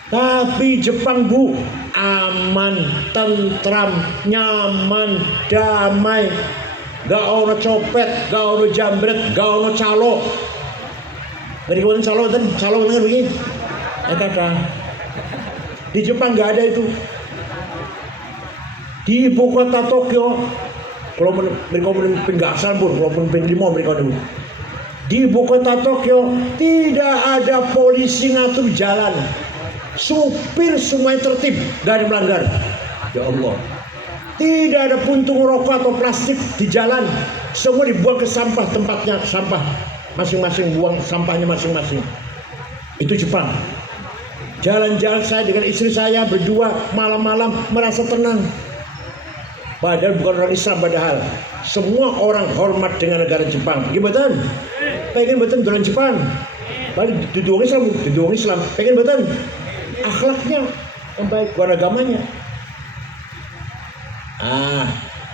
Tapi Jepang Bu, aman, tentram, nyaman, damai. Gak ono copet, gak ono jambret, gak ono calo. Dari kemarin calo kan begini. Kata di Jepang gak ada itu. Di ibu kota Tokyo, kalau mereka penggasan pun, walaupun penglima mereka dulu. Di ibu kota Tokyo tidak ada polisi ngatur jalan, supir semuanya tertib, gak ada melanggar. Ya Allah, tidak ada puntung rokok atau plastik di jalan, semua dibuang ke sampah tempatnya, sampah masing-masing, buang sampahnya masing-masing. Itu Jepang. Jalan-jalan saya dengan istri saya berdua malam-malam merasa tenang. Padahal bukan orang Islam, padahal semua orang hormat dengan negara Jepang. Gimana? Pengen betul jalan Jepang. Padahal duduk Islam. Pengen betul akhlaknya yang baik, agamanya.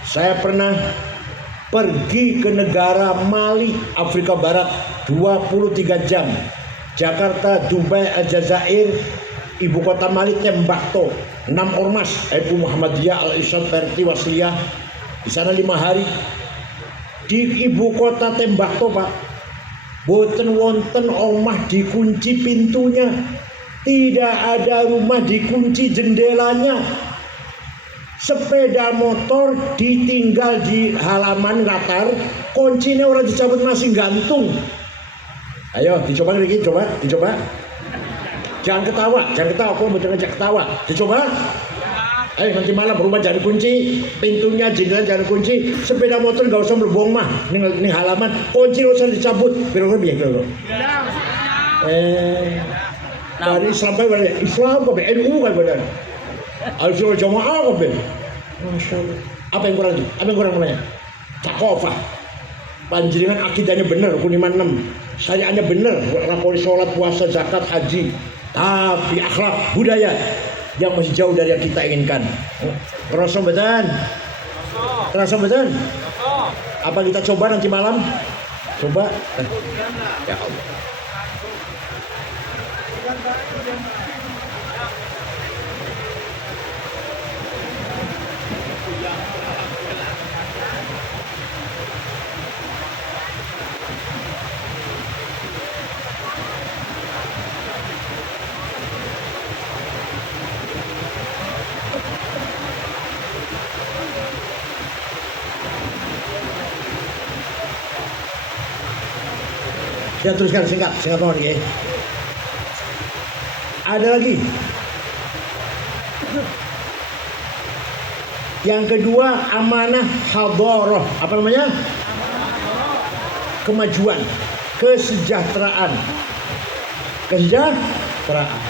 Saya pernah pergi ke negara Mali, Afrika Barat 23 jam. Jakarta, Dubai, Aljazair, ibu kota Mali Tembakto, 6 ormas, NU Muhammadiyah, Al-Irsyad, Perti, Wasliyah. Di sana 5 hari. Di ibu kota Tembakto Pak, boten wonten omah dikunci pintunya, tidak ada rumah dikunci jendelanya. Sepeda motor ditinggal di halaman latar, kuncinya orang dicabut masih gantung. Ayo dicoba lagi, dicoba. Jangan ketawa, aku mau ngajak ketawa. Dicoba. Ayo nanti malam rumah jangan kunci, pintunya jendela jangan kunci, sepeda motor nggak usah berbohong mah, ini halaman, kunci nggak usah dicabut, biar. Dari sampai Islam apa NU kan benar. Al-Sunnah Jamaah apa? Masya Allah. Apa yang kurang namanya? Takofah. Panjenengan akidahnya benar, rukun iman 6. Syariatnya benar, lakoni sholat, puasa, zakat, haji. Tapi akhlak, budaya yang masih jauh dari yang kita inginkan. Kerasa betul? Apa kita coba nanti malam? Coba. Ya Allah. Saya teruskan singkat mohon ya. Ada lagi. Yang kedua, amanah hadarah. Apa namanya? Kemajuan, kesejahteraan. Kesejahteraan.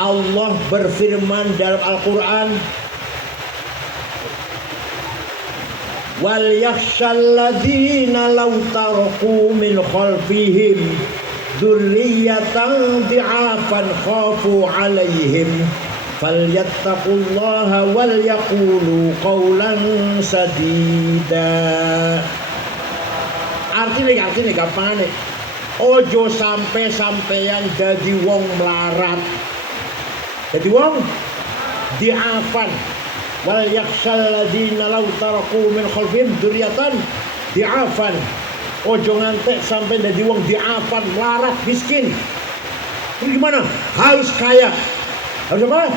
Allah berfirman dalam Al-Qur'an, wal yakhshal ladzina law taraku min khalfihim dzurriyyatan dhi'afan khafu 'alaihim falyattaqullaha wal yaqulu qawlan sadida. Artinya gampang nih. Ojo sampeyan dadi wong melarat. Dadi wong dhi'afan. Wal yakhshal ladzina law taraku min khalfihim dzurriyyatan dhi'afan. Ojo ngantek sampai dadi wong dhi'afan, melarat, miskin. Terus gimana? Harus kaya. Harus apa?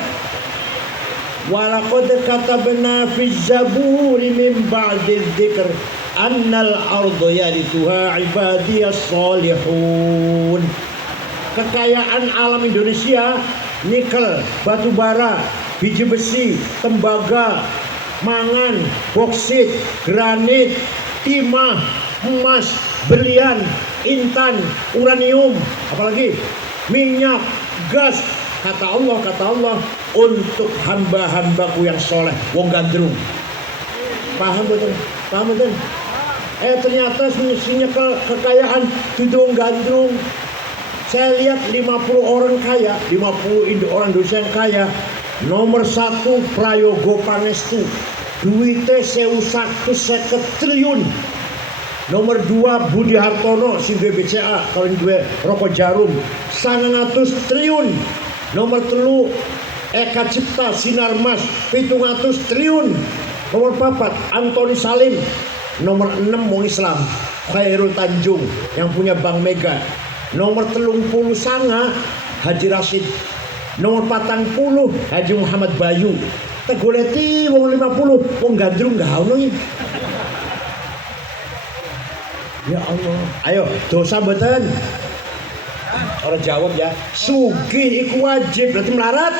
Walaqad katabna fi zaburi min ba'di dzikr annal arda yarithuha ibadiyas salihun. Kekayaan alam Indonesia, nikel, batu bara, biji besi, tembaga, mangan, boksit, granit, timah, emas, berlian, intan, uranium, apalagi minyak, gas. Kata Allah untuk hamba-hambaku yang soleh, wong gandrung. Paham betul? Ternyata isinya kekayaan itu wong gandrung. Saya lihat 50 orang kaya, 50 orang Indonesia yang kaya. Nomor 1 Prayogo Pangestu, duitnya 150 triliun. Nomor 2 Budi Hartono, si BBCA, kalau gue rokok jarum, 100 triliun. Nomor 3 Eka Cipta Sinarmas, 700 triliun. Nomor 4 Antoni Salim. Nomor 6 wong Islam, Khairul Tanjung yang punya Bank Mega. Nomor 30 sanga Haji Rashid. Nomor 40 Haji Muhammad Bayu. Tegoleti wong 50 wong gandrung gak ono iki. Ya Allah. Ayo dosa mboten? Orang jawab ya. Sugih iku wajib, berarti melarat.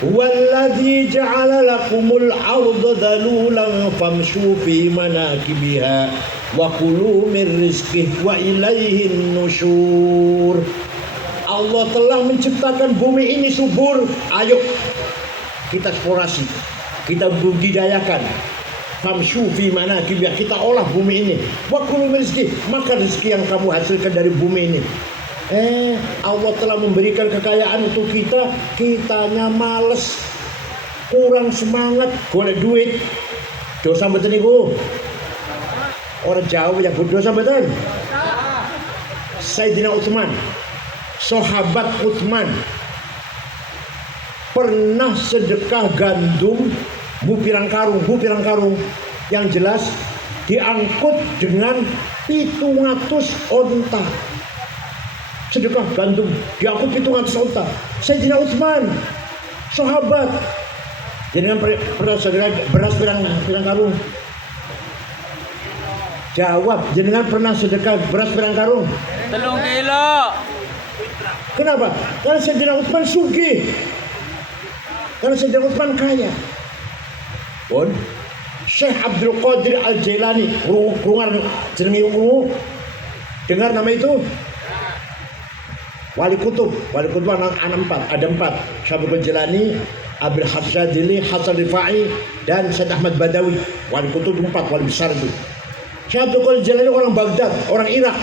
Walladzi ja'ala lakumul arda dhalulan famshu fi manakibiha wa kulu min rizqihi wa ilaihin nusyur. Allah telah menciptakan bumi ini subur. Ayo kita eksplorasi, kita budidayakan. Famshu fi manakibiha, kita olah bumi ini. Wa kulu min rizqihi, maka rezeki yang kamu hasilkan dari bumi ini. Allah telah memberikan kekayaan untuk kita, kitanya males, kurang semangat, golek duit. Dosa mboten niku? Orang jauh ya dosa mboten? Sayyidina Utsman, sahabat Utsman, pernah sedekah gandum bu pirang karung, yang jelas diangkut dengan 700 onta. Sedekah gandum diangkut 700 onta. Sayyidina Utsman, sahabat. Jenengan pernah sedekah beras pirang karung? Jawab, jenengan pernah sedekah beras pirang karung? 3 kilo. Kenapa? Karena Sayyidina Utsman sugih. Karena Sayyidina Utsman kaya. Pun Syekh Abdul Qadir Al-Jailani, jenenge dengar nama itu? Wali Kutub anak 4, ada 4. Syabul Jilani, Abil Hasyadili, Hasan Rifai, dan Syed Ahmad Badawi. Wali Kutub 4, wali besar itu. Syabul Jilani orang Baghdad, orang Irak.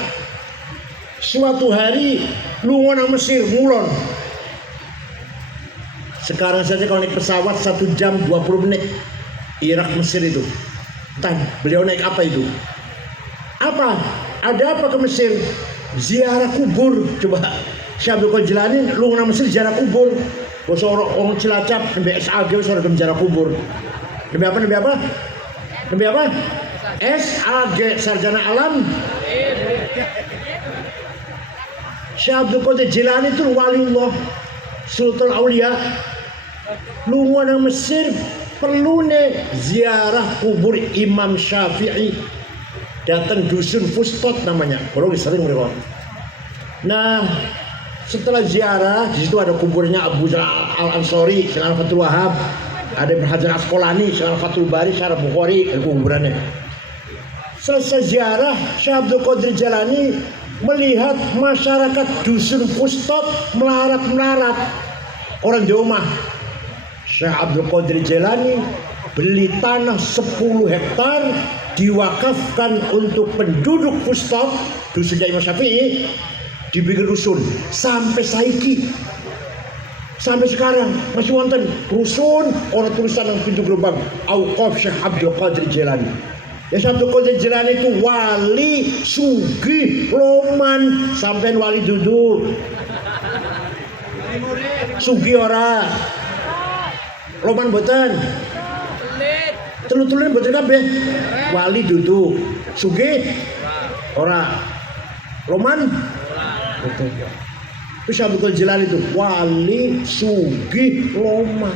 Suatu hari lunga nang Mesir mulon. Sekarang saja kalau naik pesawat 1 jam 20 menit Irak Mesir itu. Entah beliau naik apa itu. Apa? Ada apa ke Mesir? Ziarah kubur. Coba Syekh Abdul Qadir Jilani lu nang Mesir ziarah kubur. Bos orang Cilacap nembe SAG wis ora ziarah kubur. Nembe apa? Nembe apa? Nembe apa? SAG sarjana alam. Syekh Abdul Qadir Jilani itu waliullah, Sultan Aulia. Lunga nang Mesir perlu nih ziarah kubur Imam Syafi'i. Datang dusun Fustot namanya. Kalau sering mereka. Nah, setelah ziarah di situ ada kuburnya Abu Al Ansori, Syekh Fathul Wahab, ada Ibnu Hajar Asqalani, Syekh Fathul Bari, Syarah Bukhari, kuburannya. Selesai ziarah, Syekh Abdul Qadir Jilani melihat masyarakat dusun Fustot melarat-melarat. Orang di rumah. Syekh Abdul Qadir Jilani beli tanah 10 hektar diwakafkan untuk penduduk Fustot, dusunnya Imam Syafi'i, dibikin rusun sampai saiki. Sampai sekarang masih wonten rusun orang tulisan yang pintu gerbang Auqaf Syekh Abdul Qadir Jilani. Ya, Syekh Abdul Qadir Jilani itu wali sugih loman sampai wali duduk. Sugih ora. Loman boten. Telut-telut boten kabeh. Wali duduk. Sugih ora. Loman betul. Itu Syekh Abdul Qadir Jilani itu wali sugih loman.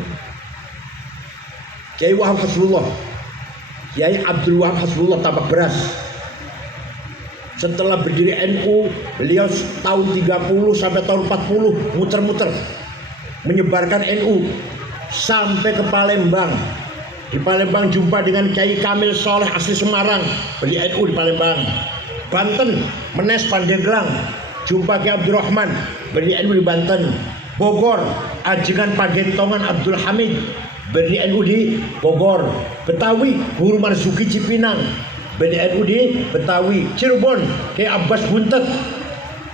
Kiai Wahab Hasbullah, Kiai Abdul Wahab Hasbullah Tabak Beras. Setelah berdiri NU, beliau tahun 30 sampai tahun 40 muter-muter menyebarkan NU sampai ke Palembang. Di Palembang jumpa dengan Kiai Kamil Soleh asli Semarang, beli NU di Palembang. Banten, Menes Pandeglang, jumpa Kiai Abdurrahman, beli NU di Banten. Bogor, Ajengan Pagentongan Abdul Hamid, beli NU di Bogor. Betawi, Guru Marzuki Cipinang, beli NU di Betawi. Cirebon, Kiai Abbas Buntet.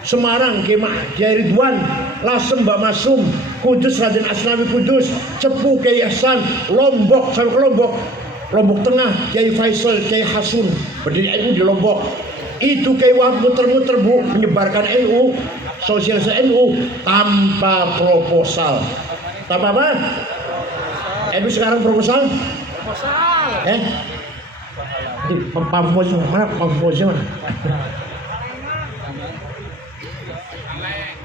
Semarang, Kiai Ridwan. Lasem, Mbak Masum. Kudus, Raden Asnawi Kudus. Cepu, Kiai Hasan. Lombok, sampai ke Lombok. Lombok Tengah, Kiai Faisal, Kiai Hasun, berdiri NU di Lombok. Itu Kiai Wahab muter-muter bu menyebarkan NU, sosialisasi NU tanpa proposal. Tanpa apa? NU sekarang proposal? Proposal. Mana proposal mana?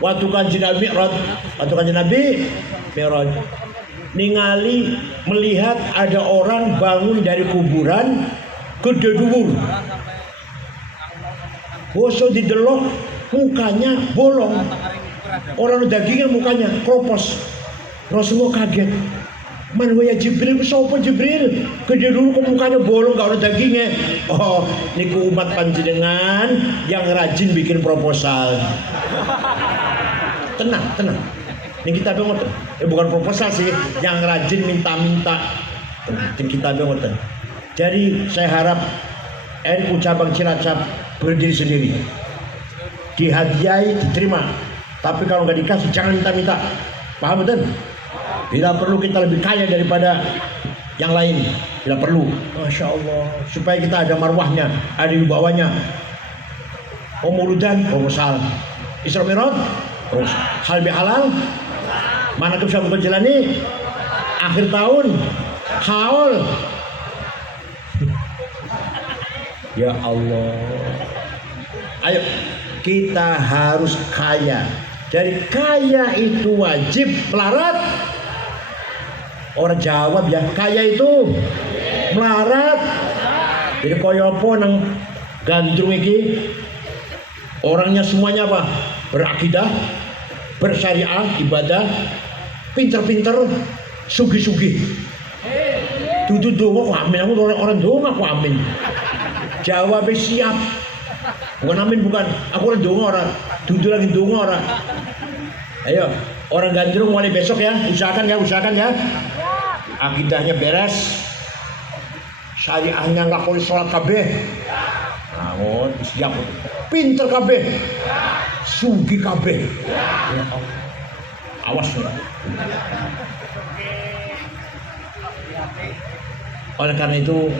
Waktu Kanjeng Nabi Mi'raj, ningali melihat ada orang bangun dari kuburan gede dhuwur. Bosok didelok mukanya bolong. Orang dagingnya mukanya kropos. Rasulullah kaget. Man ya Jibril, sapa Jibril? Gede dulu kok mukanya bolong gak ada dagingnya. Oh, niku umat panjenengan yang rajin bikin proposal. Tenang. Ini kita ngoten. Bukan proposal sih, yang rajin minta-minta. Kita ngoten. Jadi saya harap NU cabang Cilacap berdiri sendiri. Dihadiahi, diterima. Tapi kalau nggak dikasih jangan minta-minta. Paham betul? Bila perlu kita lebih kaya daripada yang lain. Bila perlu. Masya Allah. Supaya kita ada marwahnya, ada di bawahnya. Mauludan, proposal. Isra Mi'raj, halal bihalal. Mana Syekh Abdul Qadir Jilani? Akhir tahun, haul. Ya Allah. Ayo kita harus kaya. Dari kaya itu wajib melarat. Orang jawab ya, kaya itu melarat. Jadi koyo apa nang gandrung iki? Orangnya semuanya apa? Berakidah, bersyariah, ibadah, pinter-pinter, sugih-sugih. Dudu dongo kok amin, aku orang dongo aku amin. Jawabnya siap. Bukan amin, bukan. Aku orang dongo orang. Dudu lagi dongo orang. Ayo, orang gandrung mulai besok ya. Usahakan ya. Akidahnya beres. Syariahnya nggak boleh sholat kabeh. Nah, siap. Pinter kabeh. Sugih kabeh. Awas ya. Oleh karena itu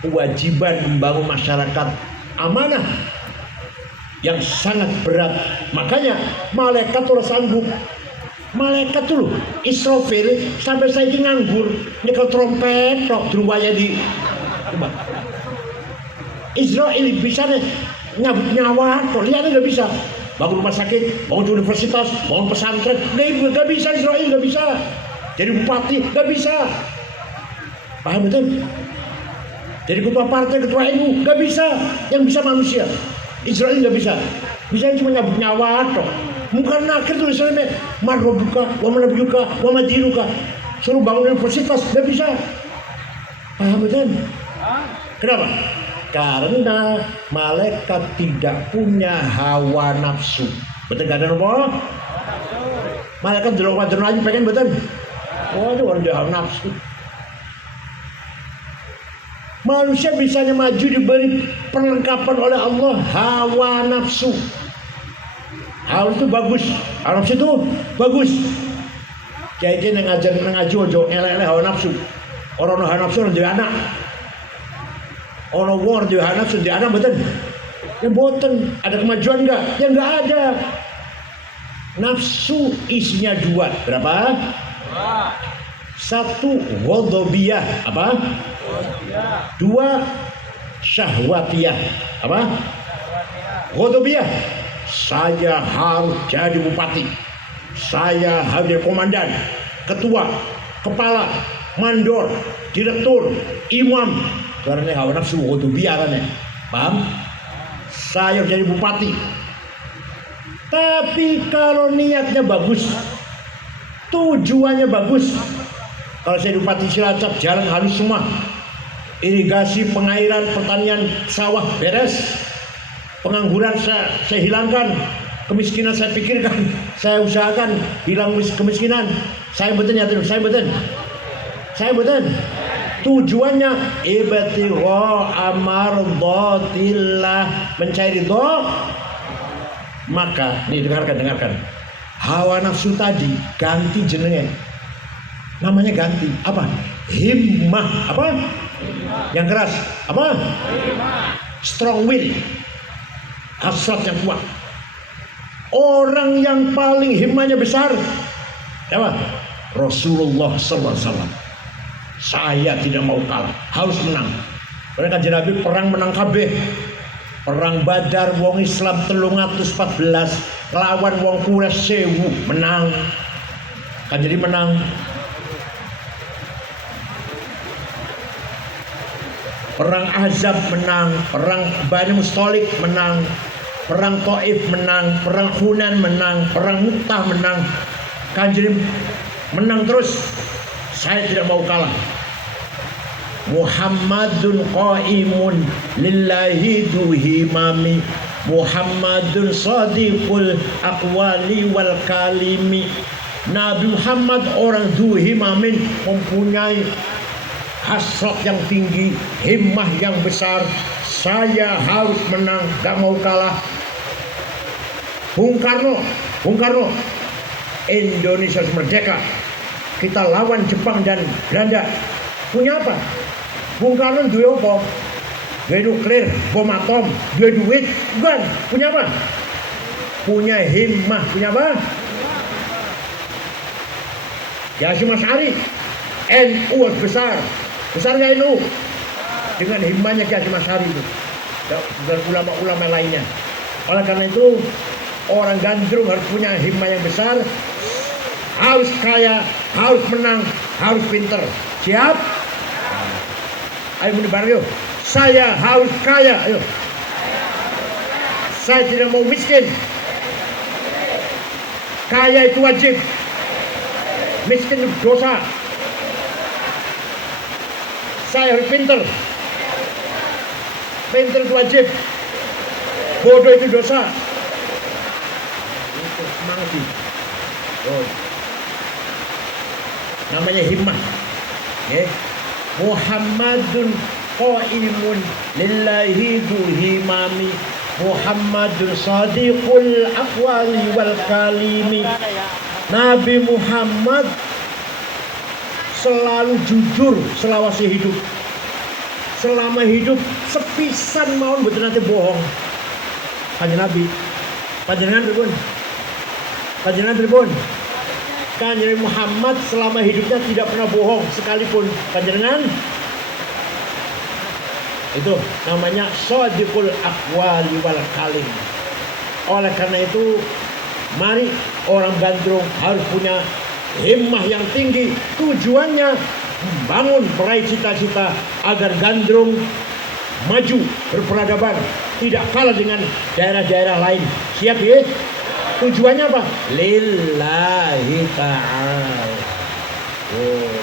kewajiban membangun masyarakat amanah yang sangat berat. Makanya malaikat tuh sanggup. Malaikat tuh Israfil sampai saya ini nganggur nyekel trompet tok druwaya di Israel bisa nih nyabut nyawa kok lihatnya nggak bisa bangun rumah sakit, bangun universitas, bangun pesantren nggak bisa. Israel nggak bisa jadi bupati, nggak bisa. Paham betul? Jadi ketua partai, ketua NU nggak bisa. Yang bisa manusia. Israel nggak bisa. Bisa cuma nyabut nyawa tok. Muka nakir tulisannya marrobuka, wamanabiyuka, wamadinuka. Suruh bangun universitas nggak bisa. Paham betul? Kenapa? Karena malaikat tidak punya hawa nafsu. Betul gak ada apa? Malaikat jelok wajar aja pengen betul. Waduh, orang dia hawa nafsu. Manusia bisanya maju diberi perlengkapan oleh Allah hawa nafsu. Hawa itu bagus, hawa nafsu itu bagus. Jadi ngajar ngaji ojo elek-elek hawa nafsu. Orang hawa nafsu orang jadi anak. Orang war di anak sudah anak betul. Ya boten, ada kemajuan enggak? Ya enggak ada. Nafsu isinya dua. Berapa? Satu ghadabiyah, apa? Dua syahwatiyah, apa? Ghadabiyah. Saya harus jadi bupati. Saya harus jadi komandan, ketua, kepala, mandor, direktur, imam. Karena hawa nafsu itu biarannya, paham? Saya jadi bupati. Tapi kalau niatnya bagus, tujuannya bagus. Kalau saya bupati Cilacap, jalan halus semua, irigasi, pengairan, pertanian, sawah beres, pengangguran saya hilangkan, kemiskinan saya pikirkan, saya usahakan hilang kemiskinan. Saya betul ya, saya betul. Tujuannya ibtigha amardhatillah, mencari ridho. Maka nih dengarkan. Hawa nafsu tadi ganti jenenge. Namanya ganti apa? Himmah. Apa? Yang keras. Apa? Strong will. Hasrat yang kuat. Orang yang paling himmahnya besar siapa? Rasulullah sallallahu alaihi wasallam. Saya tidak mau kalah, harus menang. Mereka Nabi perang menang kabeh. Perang Badar wong Islam 314 lawan wong Quraisy 1000 menang. Kan jadi menang. Perang Ahzab menang, perang Bani Mustalik menang, perang Taif menang, perang Hunan menang, perang Mu'tah menang. Kan jadi menang terus. Saya tidak mau kalah. Muhammadun qaimun lillahi duhimami, Muhammadun sadiqul aqwali wal kalimi. Nabi Muhammad orang duhimamin, mempunyai hasrat yang tinggi, himmah yang besar. Saya harus menang, gak mau kalah. Bung Karno, Indonesia merdeka, kita lawan Jepang dan Belanda. Punya apa? Bung Karno duwe apa? Duwe nuklir, bom atom, duwe duit, bukan? Punya apa? Punya himmah, punya apa? Ya Hasyim Asy'ari, NU besar nggak NU? Dengan himmahnya Ki Hasyim Asy'ari itu, dan ulama-ulama lainnya. Oleh karena itu, orang gandrung harus punya himmah yang besar, harus kaya, harus menang, harus pinter. Siap? Ayo mendebar yuk. Saya harus kaya, ayo. Saya tidak mau miskin. Kaya itu wajib. Miskin itu dosa. Saya harus pinter. Pinter itu wajib. Bodoh itu dosa. Itu semangat sih. Oh. Namanya himmah. Okay. Muhammadun qaimun lillahi duhimami, Muhammadun sadiqul aqwali wal kalimi. Nabi Muhammad selalu jujur selawase hidup. Selama hidup sepisan mau betul nanti bohong. Kanjeng Nabi, panjenengan pripun? Panjenengan pripun? Kanjeng Muhammad selama hidupnya tidak pernah bohong sekalipun. Panjenengan itu namanya shadiqul aqwali wal kalim. Oleh karena itu, mari orang gandrung harus punya himmah yang tinggi. Tujuannya membangun, meraih cita-cita agar gandrung maju berperadaban, tidak kalah dengan daerah-daerah lain. Siap ya? Tujuannya apa? Lillahi ta'ala. Oh.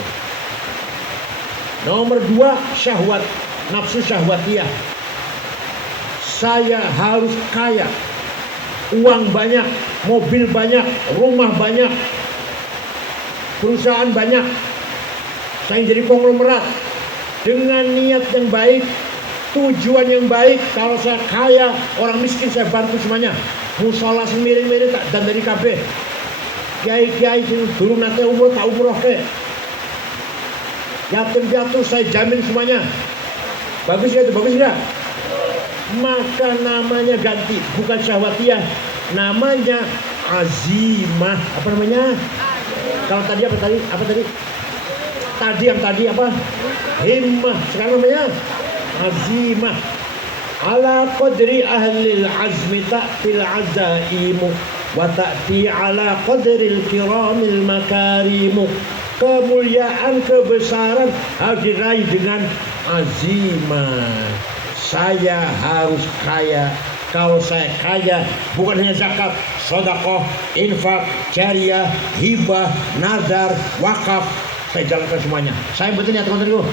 Nomor 2, syahwat, nafsu syahwatiyah. Saya harus kaya, uang banyak, mobil banyak, rumah banyak, perusahaan banyak. Saya jadi konglomerat dengan niat yang baik, tujuan yang baik. Kalau saya kaya, orang miskin saya bantu semuanya. Musola semiring-miring tak dan dari kabeh. Kiai-kiai sing durung nate umur tak umrohke. Yatim piatu saya jamin semuanya. Bagus ya itu, bagus ya. Maka namanya ganti, bukan syahwatiyah, namanya azimah. Apa namanya? Kalau tadi apa tadi? Apa tadi? Yang tadi apa? Himmah. Sekarang namanya azimah. Ala qadri ahlil azmi ta'til azaimu wa ta'ti ala qadril kiramil makarimu. Kemuliaan, kebesaran harus diraih dengan azimah. Saya harus kaya. Kalau saya kaya, bukan hanya zakat, sedekah, infak, jariyah, hibah, nadar, wakaf, saya jalankan semuanya. Saya betul ya teman-temanku.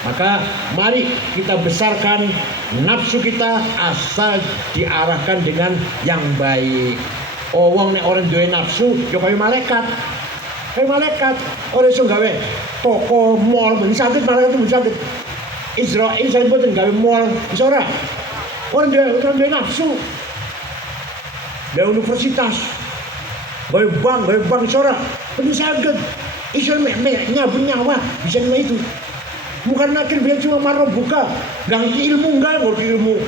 Maka mari kita besarkan nafsu kita asal diarahkan dengan yang baik. Wong nek orang duwe nafsu yo kaya malaikat. Kayak malaikat ora iso gawe toko mall ben sakit malaikat itu sakit. Israel saya boten gawe mall iso ora. Orang duwe nafsu. Dari universitas gawe bank iso ora. Ben sakit. Iso nyabun nyawa bisa lima itu. Bukan akhir dia cuma marah buka, ganti ilmu enggak, ngerti ilmu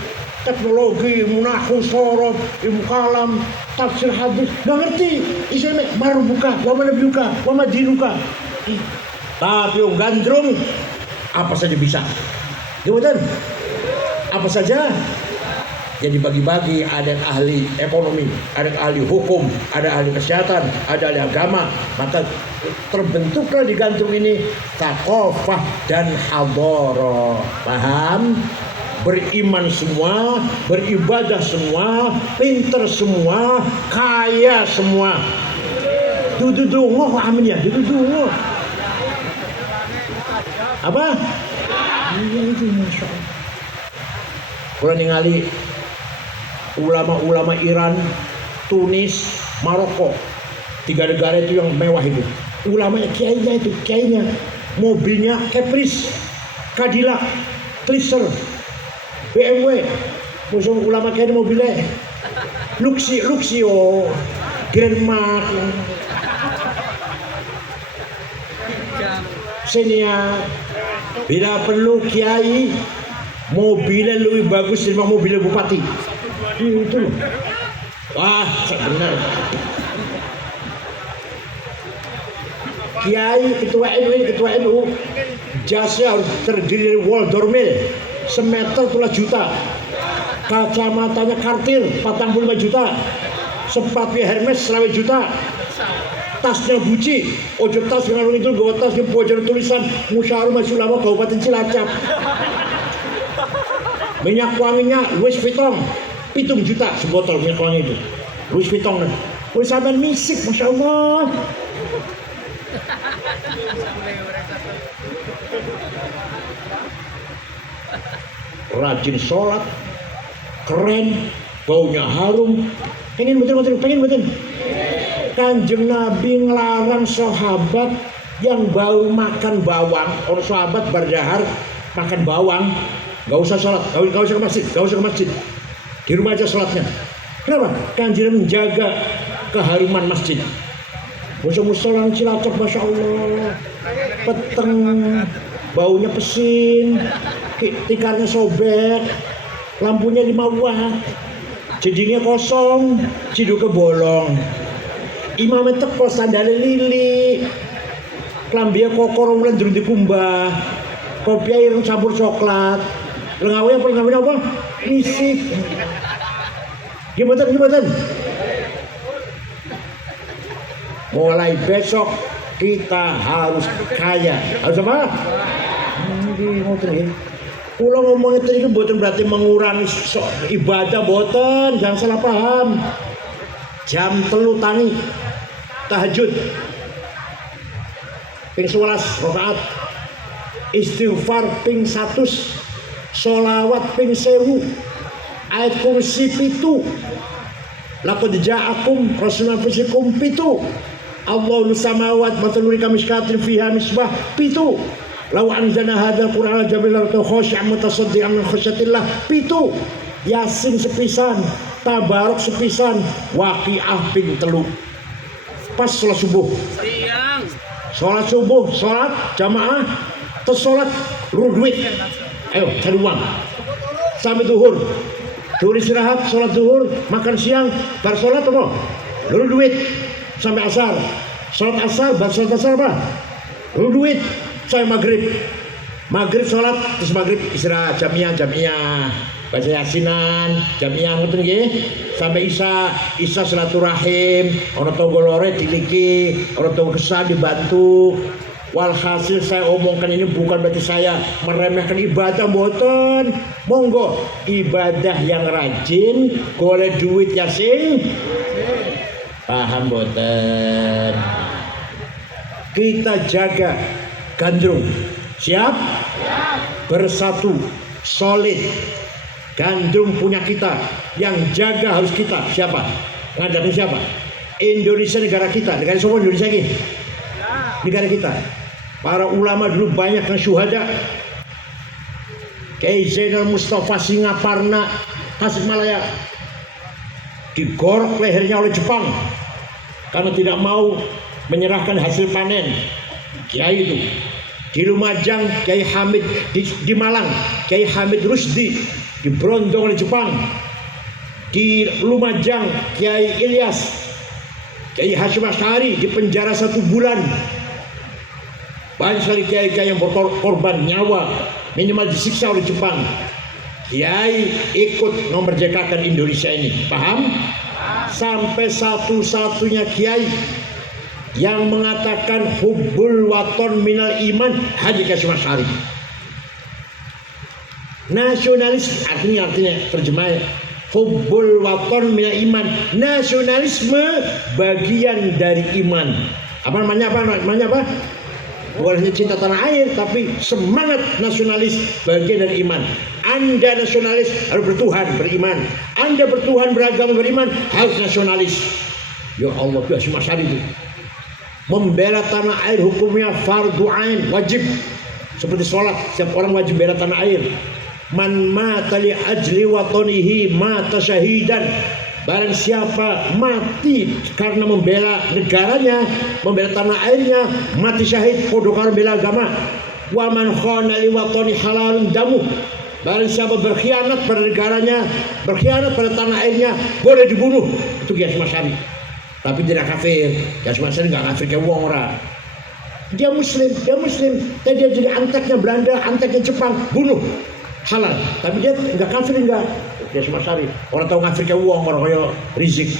teknologi, ilmu nahwu, sorot, ilmu kalam, tafsir hadis, nggak ngerti. Isinya marah buka, wama nabiuka, wama dinuka. Tapi yang gandrung apa saja bisa. Gimana? Apa saja? Jadi bagi-bagi, ada yang ahli ekonomi, ada yang ahli hukum, ada ahli kesehatan, ada ahli agama. Maka terbentuklah di gantung ini thaqafah dan hadharah. Paham? Beriman semua, beribadah semua, pinter semua, kaya semua. Dudu-dungo amin ya, dudu-dungo. Apa? Iya itu Masya Allah. Kurang ningali ulama-ulama Iran, Tunis, Maroko, 3 negara itu yang mewah itu. Ulamanya, kiainya, mobilnya Caprice, Cadillac, Chrysler, BMW. Musuh ulama kiai mobilnya Luxio, Grand Mark, Xenia. Bila perlu kiai mobilnya lebih bagus daripada mobilnya bupati. Itu loh. Wah, benar. Kiai ketua NU jasnya harus terdiri dari Waldor Mill semeter 12 juta, kacamatanya Cartier 45 juta, sepatu Hermes 20 juta, tasnya Gucci, ojo tas dengan itu gawa tas yang pojok tulisan Musyawarah Majelis Ulama Kabupaten Cilacap. Minyak wanginya Louis Vuitton 7 juta sebotol minyak wangi itu. Louis Vuitton. Wis sampean misik, Masya Allah. Rajin sholat, keren, baunya harum. Pengen betul. Kanjeng Nabi ngelarang sahabat yang bau makan bawang. Orang sahabat berdahar makan bawang, gak usah sholat, gak usah ke masjid. Di rumah aja sholatnya. Kenapa? Kanjeng menjaga keharuman masjid. musuh-musuh Cilacap, Masya Allah, peteng, baunya pesin, tikarnya sobek, lampunya 5 watt, jedingnya kosong, ciduknya bolong, imamnya teko, sandalnya lili, kelambinya kokor, mulai durung dikumbah, kopi air campur coklat, lengawnya apa? Risik. Gimana? Mulai besok kita harus kaya. Harus apa? Pulau ngomong itu bukan berarti mengurangi ibadah, boten, jangan salah paham. Jam 3 tangi tahajud ping 11 rakaat, istighfar ping 100, sholawat ping 1000, ayat kursi 7, laqad ja'akum rasulun fisikum 7, Allahu samawat mataluri kamiskatin fiha misbah 7, law anzalna hadzal qur'ana jabilan khashi'an mutasaddian min khasyatillah 7, yasin sepisan, tabarok sepisan, waqiah ping 3. Pas sholat subuh, sholat jamaah, terus sholat luru duit, ayo cari uang sampai duhur istirahat, sholat duhur, makan siang, bar sholat apa? Luru duit sampai asar, sholat asar, bar sholat asar apa? Luru duit sampai maghrib sholat, terus maghrib istirahat, jamiah baca yasinan, jamiah ngoten nggih, sampai isya silaturahim, orang tonggo lore diliki, orang tonggo kesah dibantu. Walhasil saya omongkan ini bukan berarti saya meremehkan ibadah, mboten. Monggo ibadah yang rajin, golek duit ya sing paham mboten. Kita jaga gandrung. Siap? Bersatu, solid. Gandrung punya kita, yang jaga harus kita. Siapa? Ngadapin siapa? Indonesia, negara kita. Negara semua Indonesia ini. Negara kita. Para ulama dulu banyak yang syuhada. Kiai Zainal Mustafa Singaparna Tasikmalaya digorok lehernya oleh Jepang karena tidak mau menyerahkan hasil panen. Kiai itu di Lumajang, Kiai Hamid di Malang, Kiai Hamid Rusdi diberondong oleh Jepang. Di Lumajang, Kiai Ilyas, Kiai Hashim Asy'ari dipenjara 1 bulan. Banyak sekali kiai-kiai yang berkorban nyawa, minimal disiksa oleh Jepang. Kiai ikut memerdekakan Indonesia ini, paham? Sampai satu-satunya kiai yang mengatakan hubbul waton minal iman, Haji Hashim Asy'ari. Nasionalis artinya terjemahnya hubbul waton minal iman, nasionalisme bagian dari iman. Apa namanya apa? Bukan hanya cinta tanah air, tapi semangat nasionalis bagian dari iman. Anda nasionalis harus bertuhan, beriman. Anda bertuhan, beragama, beriman, harus nasionalis. Ya Allah, Hashim Asy'ari itu membela tanah air hukumnya fardu ain, wajib. Seperti sholat, setiap orang wajib bela tanah air. Man mata li ajli watonihi mata syahidan. Barang siapa mati karena membela negaranya, membela tanah airnya, mati syahid, podo karo bela agama. Wa man khana li watoni halalun damu. Barang siapa berkhianat pada negaranya, berkhianat pada tanah airnya, boleh dibunuh. Itu Kiai Hashim Asy'ari. Tapi tidak kafir. Kiai Hashim Asy'ari enggak kafir kayak wong ora. Dia muslim. Tapi dia jadi anteknya Belanda, anteknya Jepang, bunuh. Halal. Tapi dia enggak kafir, enggak. Kiai Hashim Asy'ari. Orang tahu ngafir kayak wong, orang kaya Rizik.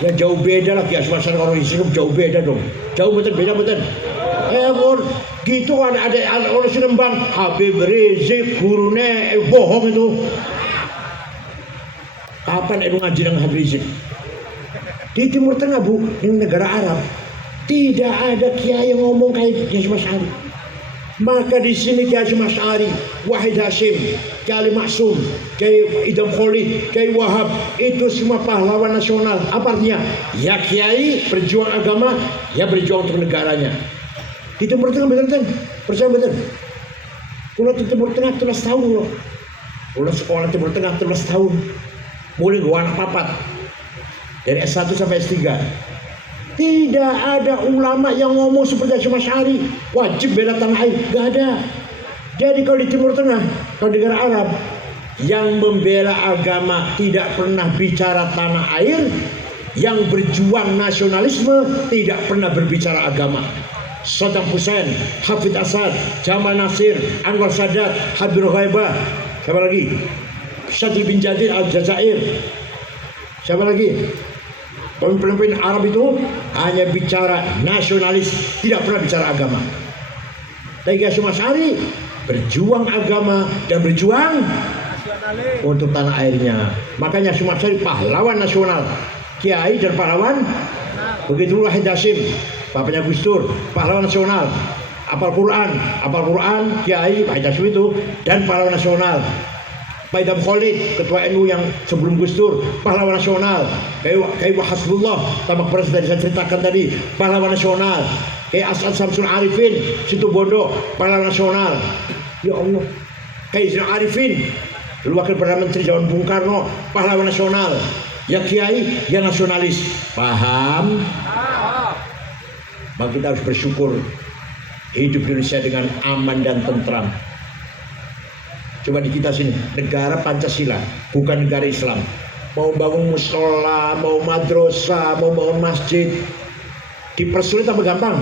Ya jauh beda lah Kiai Hashim Asy'ari kalau Rizik, jauh beda dong. Jauh betul, beda betul. Gitu kan ada orang Sinembang Habib Rizik gurune bohong itu. Kapan itu ngaji dengan Habib Rizik? Di Timur Tengah bu, di negara Arab tidak ada kiai yang ngomong kayak Kiai Hashim Asy'ari. Maka di sini Kiai Hashim Asy'ari, Wahid Hashim, Kiai Maksum, Kiai Idam Khalid, Kiai Wahab, itu semua pahlawan nasional. Apa artinya? Ya kiai berjuang agama, ya berjuang untuk negaranya. Di Timur Tengah betul, percaya betul. Pulau di Timur Tengah 13 tahun loh. Pulau sekolah Timur Tengah 13 tahun. mulai gua anak papat dari S1 sampai S3. Tidak ada ulama yang ngomong seperti Hasyim Asy'ari wajib bela tanah air, gak ada. Jadi kalau di Timur Tengah, kalau di negara Arab, yang membela agama tidak pernah bicara tanah air, yang berjuang nasionalisme tidak pernah berbicara agama. Saddam Hussein, Hafid Asad, Jamal Nasir, Anwar Sadat, Habib Ghaibah, siapa lagi? Syadri bin Jadid Al-Jazair, siapa lagi? Pemimpin Arab itu hanya bicara nasionalis, tidak pernah bicara agama. Tapi Hasyim Asy'ari berjuang agama dan berjuang untuk tanah airnya. Makanya Hasyim Asy'ari pahlawan nasional, kiai dan pahlawan. Begitu Wahid Hasyim, bapaknya Gus Dur, pahlawan nasional. Apal Quran, kiai Wahid Hasyim itu dan pahlawan nasional. Pak Idham Khalid, ketua NU yang sebelum Gus Dur, pahlawan nasional. Kayak Hasbullah, tamak peras tadi saya ceritakan tadi, pahlawan nasional. Kayak As'ad Samsul Arifin, Situ Bondo, pahlawan nasional. Ya Allah, kayak Zainal Arifin, wakil Perdana Menteri zaman Bung Karno, pahlawan nasional. Ya kiai, ya nasionalis. Paham? Maka kita harus bersyukur hidup di Indonesia dengan aman dan tentram. Coba di kita sini, negara Pancasila, bukan negara Islam. Mau bangun musola, mau madrasah, mau bangun masjid, dipersulit apa gampang?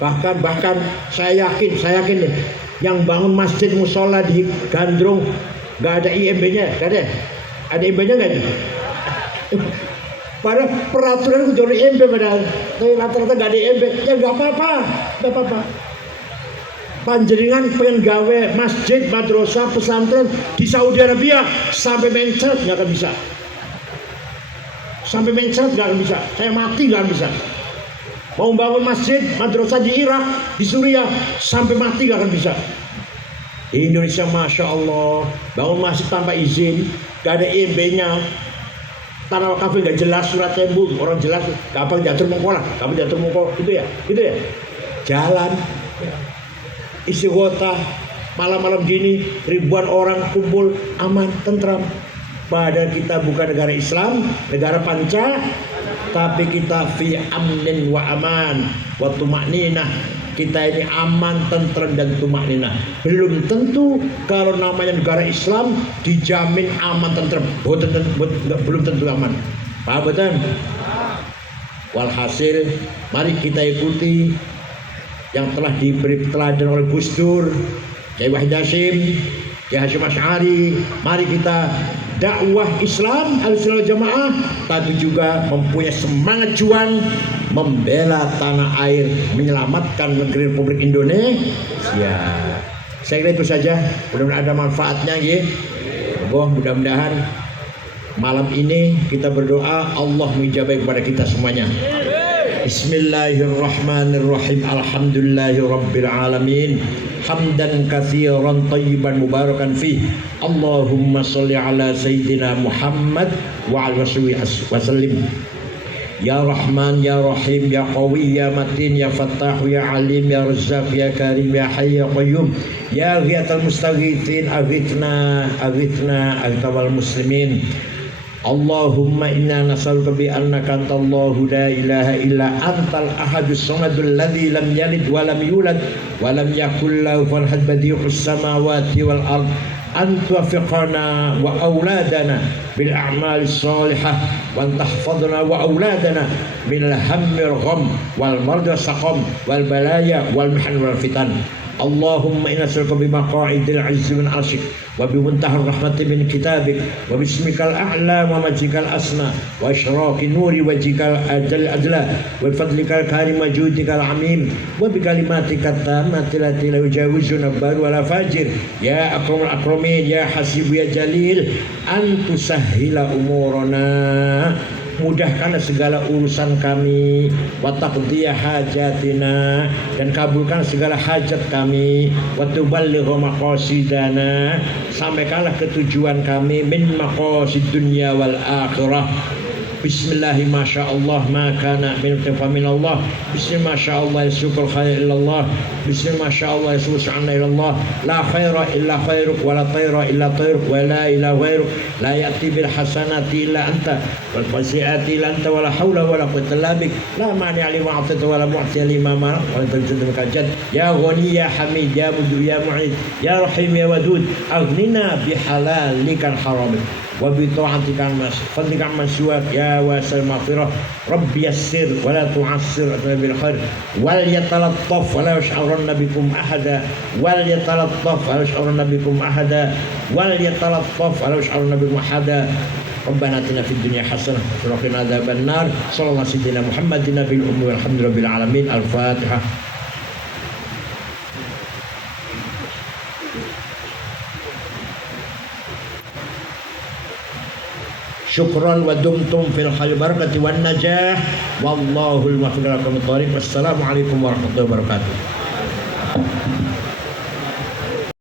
Bahkan saya yakin nih, yang bangun masjid musola di Gandrung nggak ada IMB-nya, nggak ada. Ada IMB-nya nggak? Padahal peraturan itu dari IMB padahal, tapi rata-rata nggak ada IMB, ya nggak apa-apa. Panjenengan pengen gawe masjid, madrasah, pesantren di Saudi Arabia sampai mencret nggak akan bisa. Sampai mencret nggak akan bisa. Saya mati nggak akan bisa. Mau bangun masjid, madrasah di Irak, di Suriah sampai mati nggak akan bisa. Di Indonesia masya Allah bangun masjid tanpa izin, nggak ada IMB-nya. Tanah wakaf nggak jelas surat tembul, orang jelas kapan jatuh mengkolah, kapan jatuh mengkolah, gitu ya. Jalan. Istighotah malam-malam gini ribuan orang kumpul aman tentram. Padahal kita bukan negara Islam, negara panca, tapi kita fi amnin wa aman wa tumakninah. Kita ini aman, tentram dan tumakninah. Belum tentu kalau namanya negara Islam dijamin aman tentram. Belum tentu aman. Paham betul? Walhasil mari kita ikuti yang telah diberi teladan oleh Gus Dur, Kiai Wahid Hasyim, Kiai Hasyim Asy'ari. Mari kita dakwah Islam Ahlussunnah wal Jamaah, tapi juga mempunyai semangat juang membela tanah air, menyelamatkan negeri Republik Indonesia. Saya kira itu saja. Mudah-mudahan ada manfaatnya, ya. Mudah-mudahan malam ini kita berdoa Allah mengijabahi kepada kita semuanya. Bismillahirrahmanirrahim. Alhamdulillahi rabbil alamin. Hamdan katsiran thayyiban mubarakan fih. Allahumma shalli ala sayyidina Muhammad wa ala wasallim. Ya Rahman ya Rahim ya Qawi ya Matin ya Fattah ya Alim ya Razzaq ya Karim ya Hayy ya Qayyum ya Ghiyathal Mustaghithin aghithna aghithawal muslimin. Allahumma inna nas'aluka bi annaka antallahu la ilaha illa antal ahadus samadul ladzi lam yalid wa lam yulad wa lam yakul lahu kufuwan ahad badi'us samawati wal ard an tuwaffiqana wa auladana bil a'mali shalihah wa an tahfadhna wa auladana min al hammi wal gham wal marad saqam wal balaya wal mihan wal fitan. Allahumma inna nas'aluka bi maqa'idil 'izzi min 'arsyik wa bi muntahar rahmati min kitabik wa bismikal a'la wa majikal asna wa isyraqi nuri wajhikal adla wa fadlikal karim wa judikal amim wa bi kalimatika tammati lati la yujawizuna bar wala fajir ya akramul akramin ya hasib ya jalil an tusahhila umurana. Mudahkanlah segala urusan kami, wa taqdiya hajatina, dan kabulkan segala hajat kami, wa tuballigha maqasidana, sampaikanlah ketujuan kami min maqasid dunya wal akhirah. Bismillahi masya Allah ma kana min min Allah. Bismillah masya Allah yasukul khair illallah. Bismillah masya Allah yasus anna ilallah. La khaira illa khairuk wa la tayra illa tayruk wa la ilaha ghairuk. La ya'ti bil hasanati illa anta wal fasiati illa anta wa la hawla wa la quwwata illa bik. La mani'a lima a'tayta wa la mu'tiya lima mana'ta wa la tanjud minka jad. Ya ghani ya hamid ya mujib ya mu'id ya rahim ya wadud. Aghnina bihalalika haramik wa bi ta'atika mas fadlika man siwak ya wasal maghfirah. Rabbi yassir wa la tu'assir bil khair wal yatalattaf wa la yash'uranna bikum ahada wal yatalattaf wa la yash'uranna bikum ahada wal yatalattaf wa la yash'uranna bikum ahada. ربنا آتنا في الدنيا حسنة وقنا عذاب النار صلى الله على سيدنا محمد نبي الأمي والحمد لله رب العالمين. الفاتحة. شكرا ودمتم في الخير بركة والنجاح والله المغفر لكم الطريق. والسلام عليكم ورحمة الله وبركاته.